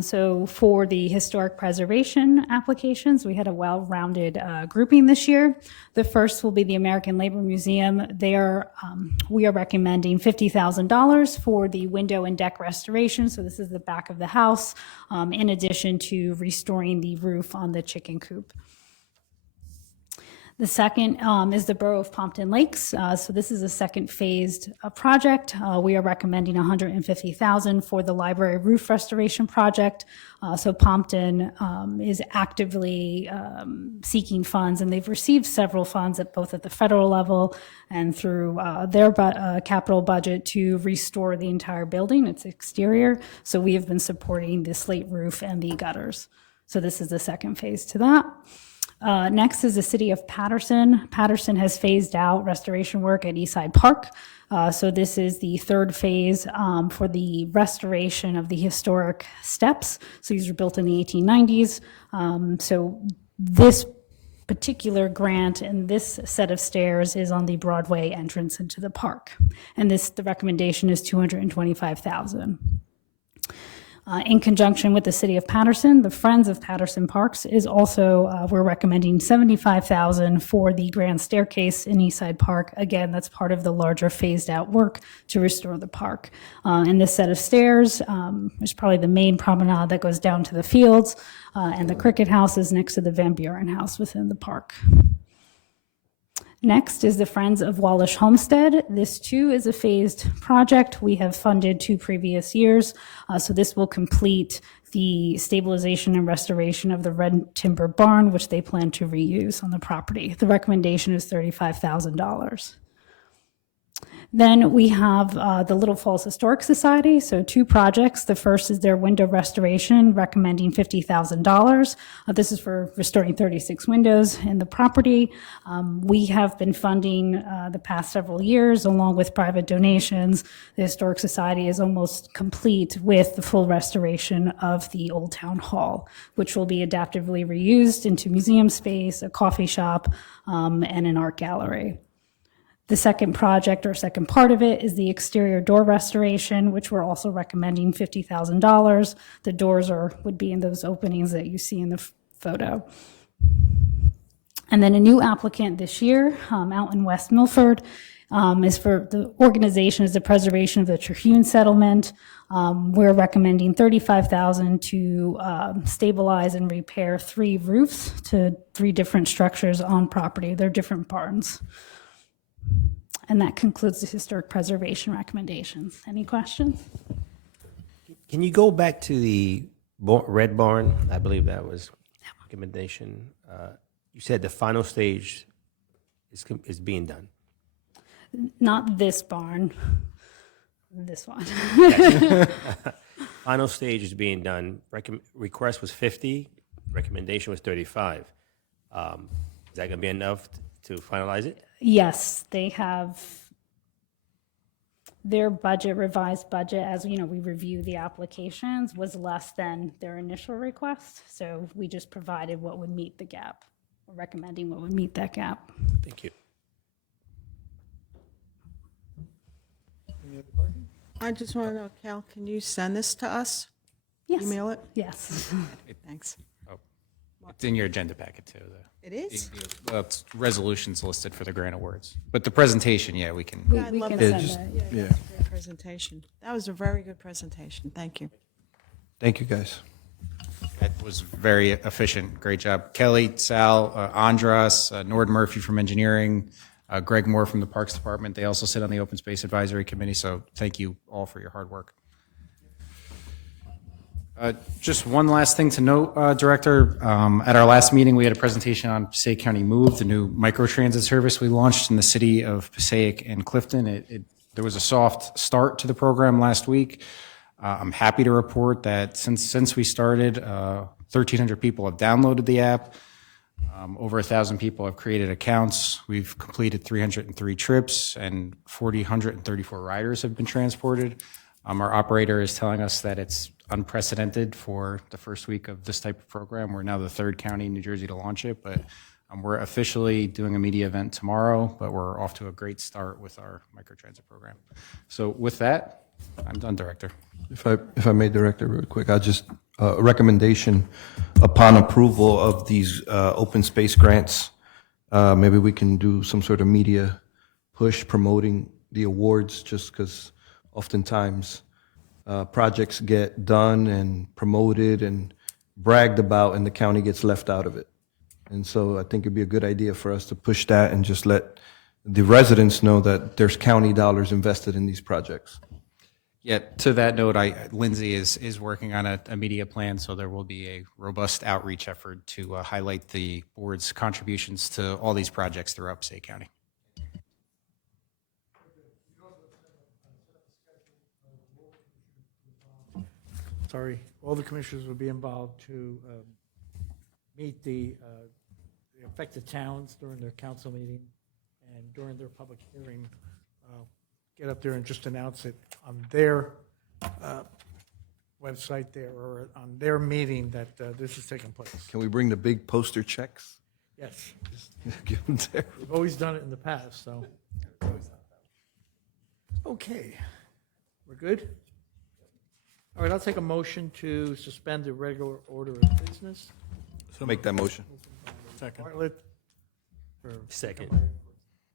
So for the historic preservation applications, we had a well-rounded grouping this year. The first will be the American Labor Museum. We are recommending $50,000 for the window and deck restoration. So this is the back of the house, in addition to restoring the roof on the chicken coop. The second is the Borough of Pompton Lakes. So this is a second phased project. We are recommending $150,000 for the library roof restoration project. So Pompton is actively seeking funds, and they've received several funds at both at the federal level and through their capital budget to restore the entire building, its exterior. So we have been supporting the slate roof and the gutters. So this is the second phase to that. Next is the city of Paterson. Paterson has phased out restoration work at Eastside Park. So this is the third phase for the restoration of the historic steps. So these were built in the 1890s. So this particular grant and this set of stairs is on the Broadway entrance into the park. And the recommendation is $225,000. In conjunction with the city of Paterson, the Friends of Paterson Parks is also, we're recommending $75,000 for the grand staircase in Eastside Park. Again, that's part of the larger phased out work to restore the park. And this set of stairs is probably the main promenade that goes down to the fields, and the cricket house is next to the Van Buren House within the park. Next is the Friends of Wallace Homestead. This too is a phased project. We have funded 2 previous years. So this will complete the stabilization and restoration of the red timber barn, which they plan to reuse on the property. The recommendation is $35,000. Then we have the Little Falls Historic Society, so 2 projects. The first is their window restoration, recommending $50,000. This is for restoring 36 windows in the property. We have been funding the past several years, along with private donations. The Historic Society is almost complete with the full restoration of the Old Town Hall, which will be adaptively reused into museum space, a coffee shop, and an art gallery. The second project, or second part of it, is the exterior door restoration, which we're also recommending $50,000. The doors would be in those openings that you see in the photo. And then a new applicant this year, out in West Milford, is for the organization is the preservation of the Terhune settlement. We're recommending $35,000 to stabilize and repair 3 roofs to 3 different structures on property. They're different barns. And that concludes the historic preservation recommendations. Any questions? Can you go back to the Red Barn? I believe that was recommendation. You said the final stage is being done. Not this barn, this one. Final stage is being done. Request was 50, recommendation was 35. Is that going to be enough to finalize it? Yes, they have their budget, revised budget, as you know, we review the applications, was less than their initial request. So we just provided what would meet the gap, or recommending what would meet that gap. Thank you. I just want to know, Cal, can you send this to us? Yes. Email it? Yes. Thanks. It's in your agenda packet too. It is? Well, it's resolutions listed for the grant awards. But the presentation, yeah, we can. I'd love can that. send that. Yeah, that's a great presentation. That was a very good presentation. Thank you. Thank you, guys. That was very efficient. Great job. Kelly, Sal, Andras, Nord Murphy from engineering, Greg Moore from the Parks Department. They also sit on the Open Space Advisory Committee, so thank you all for your hard work. Just one last thing to note, Director. At our last meeting, we had a presentation on Passaic County Move, the new microtransit service we launched in the city of Passaic and Clifton. There was a soft start to the program last week. I'm happy to report that since we started, 1,300 people have downloaded the app. Over 1,000 people have created accounts. We've completed 303 trips, and 134 riders have been transported. Our operator is telling us that it's unprecedented for the first week of this type of program. We're now the 3rd county in New Jersey to launch it, but we're officially doing a media event tomorrow, but we're off to a great start with our microtransit program. So with that, I'm done, Director. If I may, Director, real quick, I'll just, a recommendation upon approval of these open space grants, maybe we can do some sort of media push promoting the awards, just because oftentimes projects get done and promoted and bragged about and the county gets left out of it. And so I think it'd be a good idea for us to push that and just let the residents know that there's county dollars invested in these projects. Yeah, to that note, Lindsay is working on a media plan, so there will be a robust outreach effort to highlight the board's contributions to all these projects throughout Passaic County. Sorry, all the commissioners will be involved to meet the affected towns during their council meeting and during their public hearing. Get up there and just announce it on their website there or on their meeting that this is taking place. Can we bring the big poster checks? Yes, Give them there. we've always done it in the past, so. Okay, we're good? All right, I'll take a motion to suspend the regular order of business. So make that motion. Second. Bartlett. Second.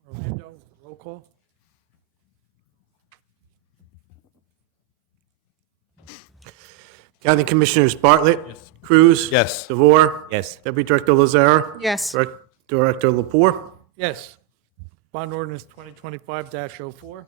Orlando, roll call. County Commissioners Bartlett. Yes. Cruz. Yes. DeVore. Yes. Deputy Director Lazara. Yes. Director Lapore. Yes. Bond ordinance 2025-04.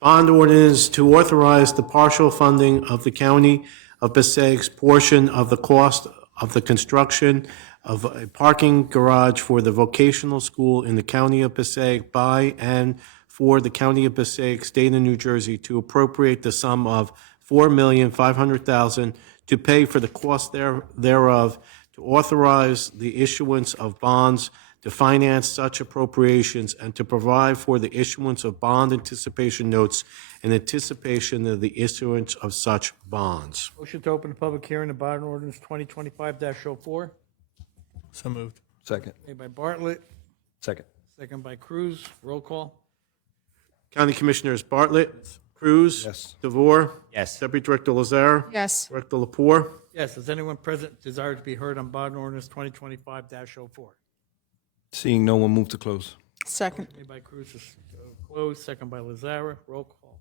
Bond ordinance to authorize the partial funding of the County of Passaic's portion of the cost of the construction of a parking garage for the vocational school in the County of Passaic by and for the County of Passaic, State of New Jersey, to appropriate the sum of $4,500,000 to pay for the cost thereof, to authorize the issuance of bonds to finance such appropriations, and to provide for the issuance of bond anticipation notes in anticipation of the issuance of such bonds. Motion to open the public hearing of bond ordinance 2025-04. So moved. Second. Made by Bartlett, Second. second by Cruz. Roll call. County Commissioners Bartlett. Cruz. Yes. DeVore. Yes. Deputy Director Lazare. Yes. Director Lapore. Yes, does anyone present desire to be heard on bond ordinance 2025-04? Seeing no one, move to close. Second. Made by Cruz to close, second by Lazara. Roll call.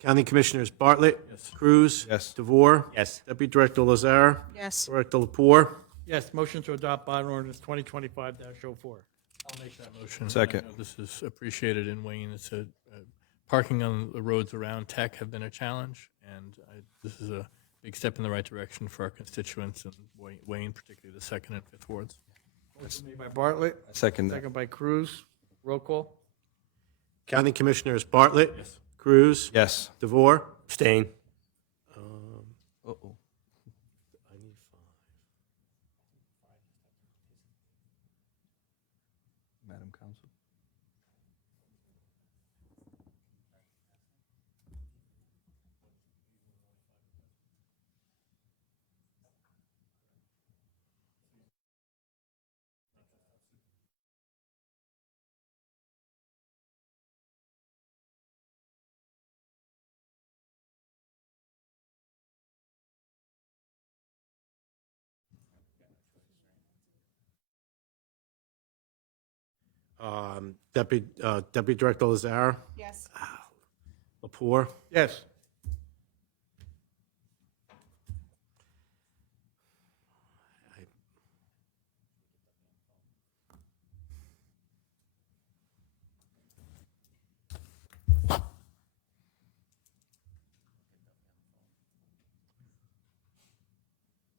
County Commissioners Bartlett. Yes. Cruz. Yes. DeVore. Yes. Deputy Director Lazare. Yes. Director Lapore. Yes, motion to adopt bond ordinance 2025-04. I'll make that motion. Second. I know this is appreciated in Wayne. It's parking on the roads around Tech have been a challenge, and this is a big step in the right direction for our constituents and Wayne, particularly the 2nd and 5th wards. Motion made by Bartlett, Second. second by Cruz. Roll call. County Commissioners Bartlett. Yes. Cruz. Yes. DeVore. Abstain. Uh-oh. Madam Counsel. Deputy Director Lazare. Yes. Lapore. Yes.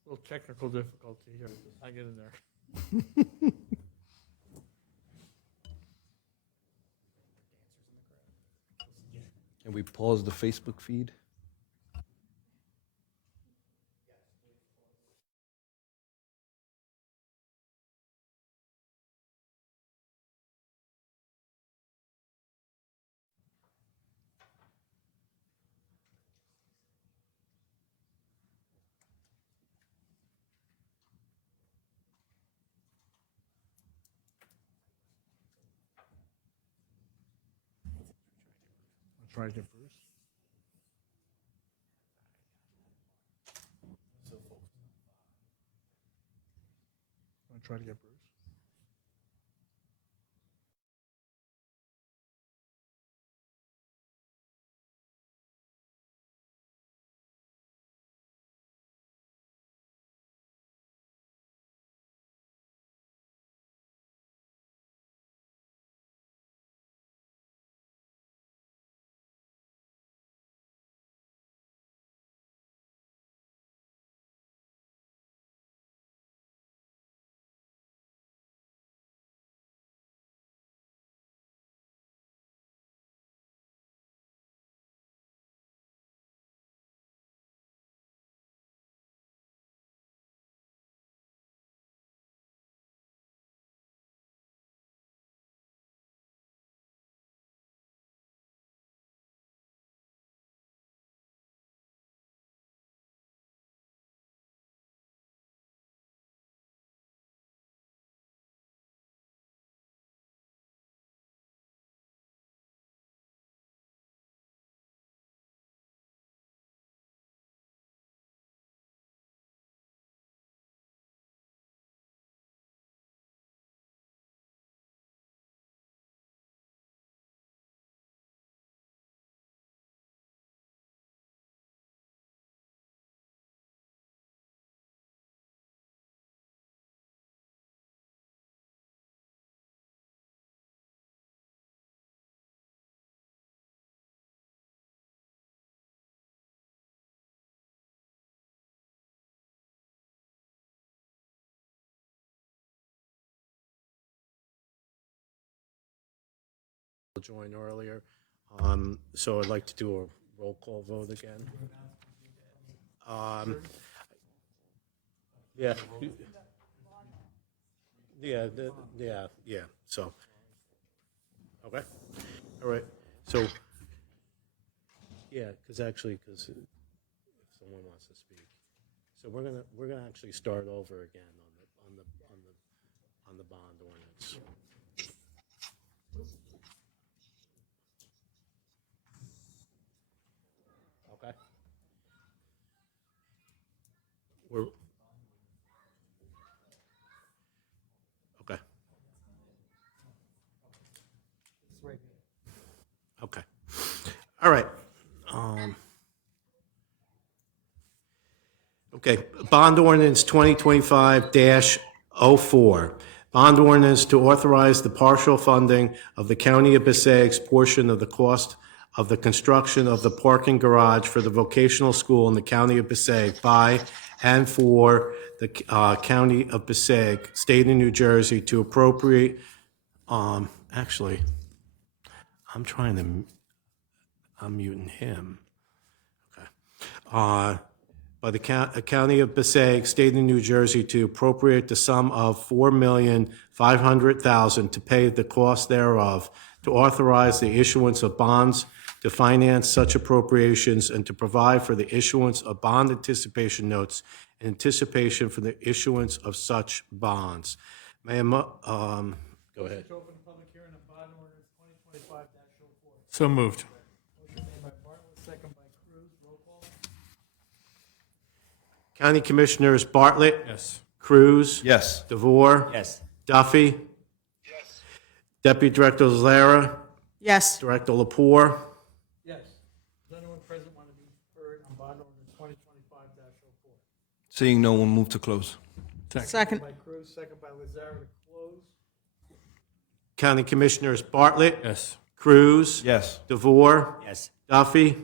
Little technical difficulty here. I get in there. Can we pause the Facebook feed? I'll try to get Bruce. I'll try to get Bruce. join earlier. So I'd like to do a roll call vote again. Yeah. Yeah, so, okay, all right, so, yeah, because if someone wants to speak. So we're gonna actually start over again on the bond ordinance. Okay. Okay. Okay. All right. Okay, bond ordinance 2025-04. Bond ordinance to authorize the partial funding of the County of Passaic's portion of the cost of the construction of the parking garage for the vocational school in the County of Passaic by and for the County of Passaic, State of New Jersey, to appropriate, actually, I'm muting him. Okay. By the County of Passaic, State of New Jersey, to appropriate the sum of $4,500,000 to pay the cost thereof, to authorize the issuance of bonds to finance such appropriations, and to provide for the issuance of bond anticipation notes in anticipation for the issuance of such bonds. May I, go ahead. So moved. County Commissioners Bartlett. Yes. Cruz. Yes. DeVore. Yes. Duffy. Yes. Deputy Director Lazara. Yes. Director Lapore. Yes. Does anyone present want to be heard on bond ordinance 2025-04? Seeing no one, move to close. Second. By Cruz, second by Lazara to close. County Commissioners Bartlett. Yes. Cruz. Yes. DeVore. Yes. Duffy.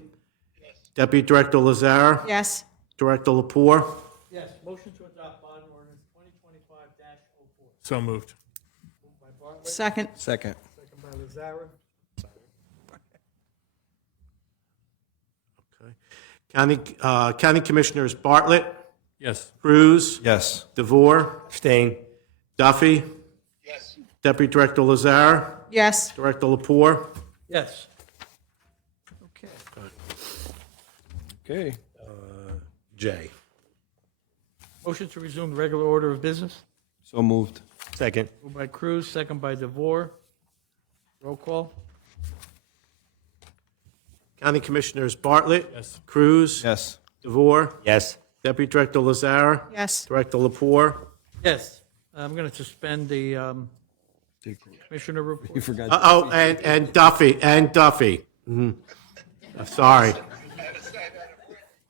Deputy Director Lazara. Yes. Director Lapore. Yes. Motion to adopt bond ordinance 2025-04. So moved. Moved by Bartlett, Second. Second. second by Lazara. County Commissioners Bartlett. Yes. Cruz. Yes. DeVore. Abstain. Duffy. Yes. Deputy Director Lazara. Yes. Director Lapore. Yes. Okay. Okay. J. Motion to resume the regular order of business. So moved. Second. Moved by Cruz, second by DeVore. Roll call. County Commissioners Bartlett. Yes. Cruz. Yes. DeVore. Yes. Deputy Director Lazara. Yes. Director Lapore. Yes. I'm going to suspend the commissioner You report. forgot. And Duffy. Mhm. Sorry.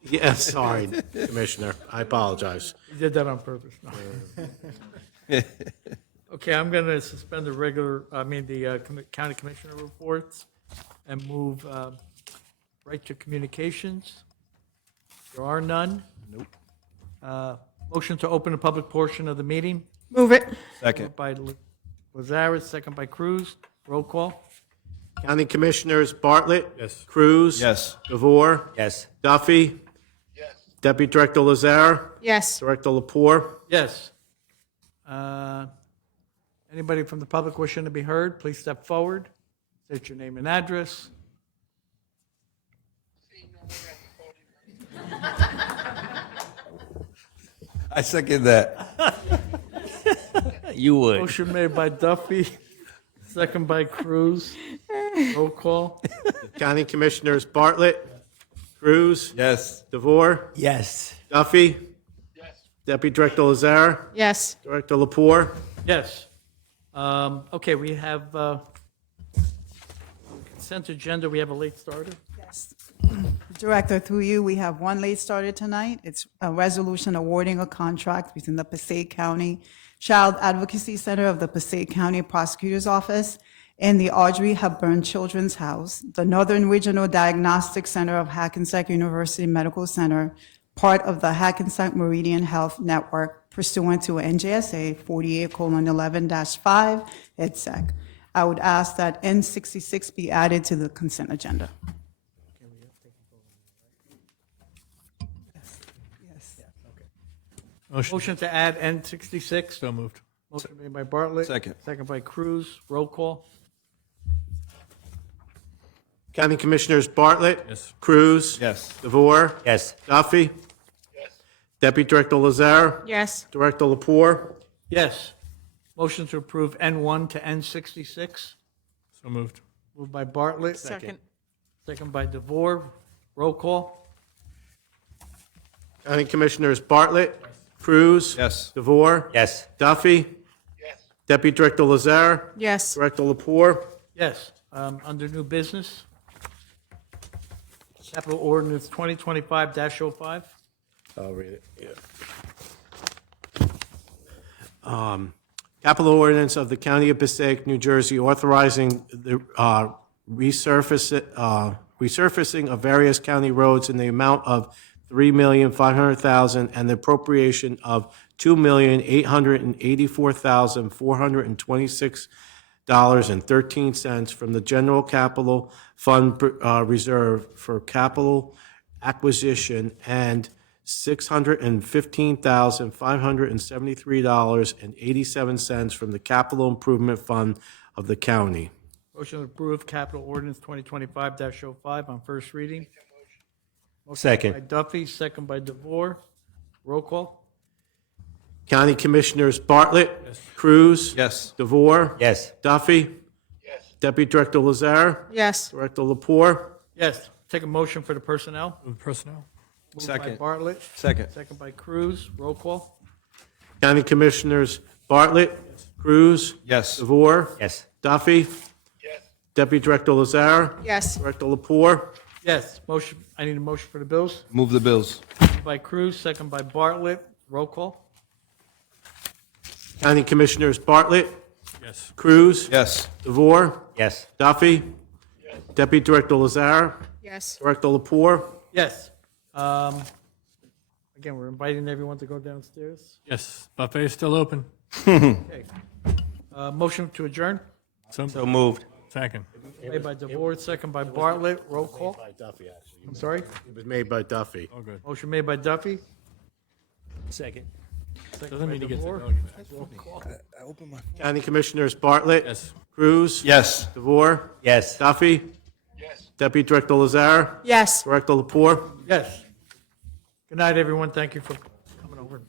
Yes, sorry, Commissioner. I apologize. You did that on purpose. No. Okay, I'm going to suspend the county commissioner reports and move right to communications. There are none. Nope. Motion to open the public portion of the meeting. Move it. Second. Moved by Lazarus, second by Cruz. Roll call. County Commissioners Bartlett. Yes. Cruz. Yes. DeVore. Yes. Duffy. Yes. Deputy Director Lazara. Yes. Director Lapore. Yes. Anybody from the public wishing to be heard, please step forward. State your name and address. I second that. You would. Motion made by Duffy, second by Cruz. Roll call. County Commissioners Bartlett. Cruz. Yes. DeVore. Yes. Duffy. Yes. Deputy Director Lazara. Yes. Director Lapore. Yes. Okay, we have consent agenda. We have a late starter. Director, through you, we have one late starter tonight. It's a resolution awarding a contract between the Passaic County Child Advocacy Center of the Passaic County Prosecutor's Office and the Audrey Hepburn Children's House, the Northern Regional Diagnostic Center of Hackensack University Medical Center, part of the Hackensack Meridian Health Network pursuant to NJSA 48:11-5, et sec. I would ask that N66 be added to the consent agenda. Motion to add N66. So moved. Motion made by Bartlett. Second. Second by Cruz. Roll call. County Commissioners Bartlett. Yes. Cruz. Yes. DeVore. Yes. Duffy. Deputy Director Lazare. Yes. Director Lapore. Yes. Motion to approve N1 to N66. So moved. Moved by Bartlett. Second. Second by DeVore. Roll call. County Commissioners Bartlett. Cruz. Yes. DeVore. Yes. Duffy. Deputy Director Lazare. Yes. Director Lapore. Yes. Under new business. Capital Ordinance 2025-05. I'll read it, Capital ordinance of the County of Passaic, New Jersey, authorizing the resurfacing of various county roads in the amount of $3,500,000 and the appropriation of $2,884,426.13 from the General Capital Fund Reserve for capital acquisition and $615,573.87 from the Capital Improvement Fund of the county. Motion to approve Capital Ordinance 2025-05 on first reading. Motion Second. by Duffy, second by DeVore. Roll call. County Commissioners Bartlett. Cruz. Yes. DeVore. Yes. Duffy. Deputy Director Lazare. Yes. Director Lapore. Yes. Take a motion for the personnel. Personnel. Moved by Second. Bartlett. Second. Second by Cruz. Roll call. County Commissioners Bartlett. Cruz. Yes. DeVore. Yes. Duffy. Deputy Director Lazare. Yes. Director Lapore. Yes. Motion. I need a motion for the bills. Move the bills. Moved by Cruz, second by Bartlett. Roll call. County Commissioners Bartlett. Yes. Cruz. Yes. DeVore. Yes. Duffy. Deputy Director Lazare. Yes. Director Lapore. Yes. Again, we're inviting everyone to go downstairs. Yes. Buffet is still open. Okay. Motion to adjourn. So moved. Second. Made by DeVore, second by Bartlett. Roll call. Duffy, actually. I'm sorry. It was made by Duffy. Oh, good. Motion made by Duffy. Second. Doesn't mean he gets to DeVore. know you. County Commissioners Bartlett. Yes. Cruz. Yes. DeVore. Yes. Duffy. Deputy Director Lazare. Yes. Director Lapore. Yes. Good night, everyone. Thank you for coming over.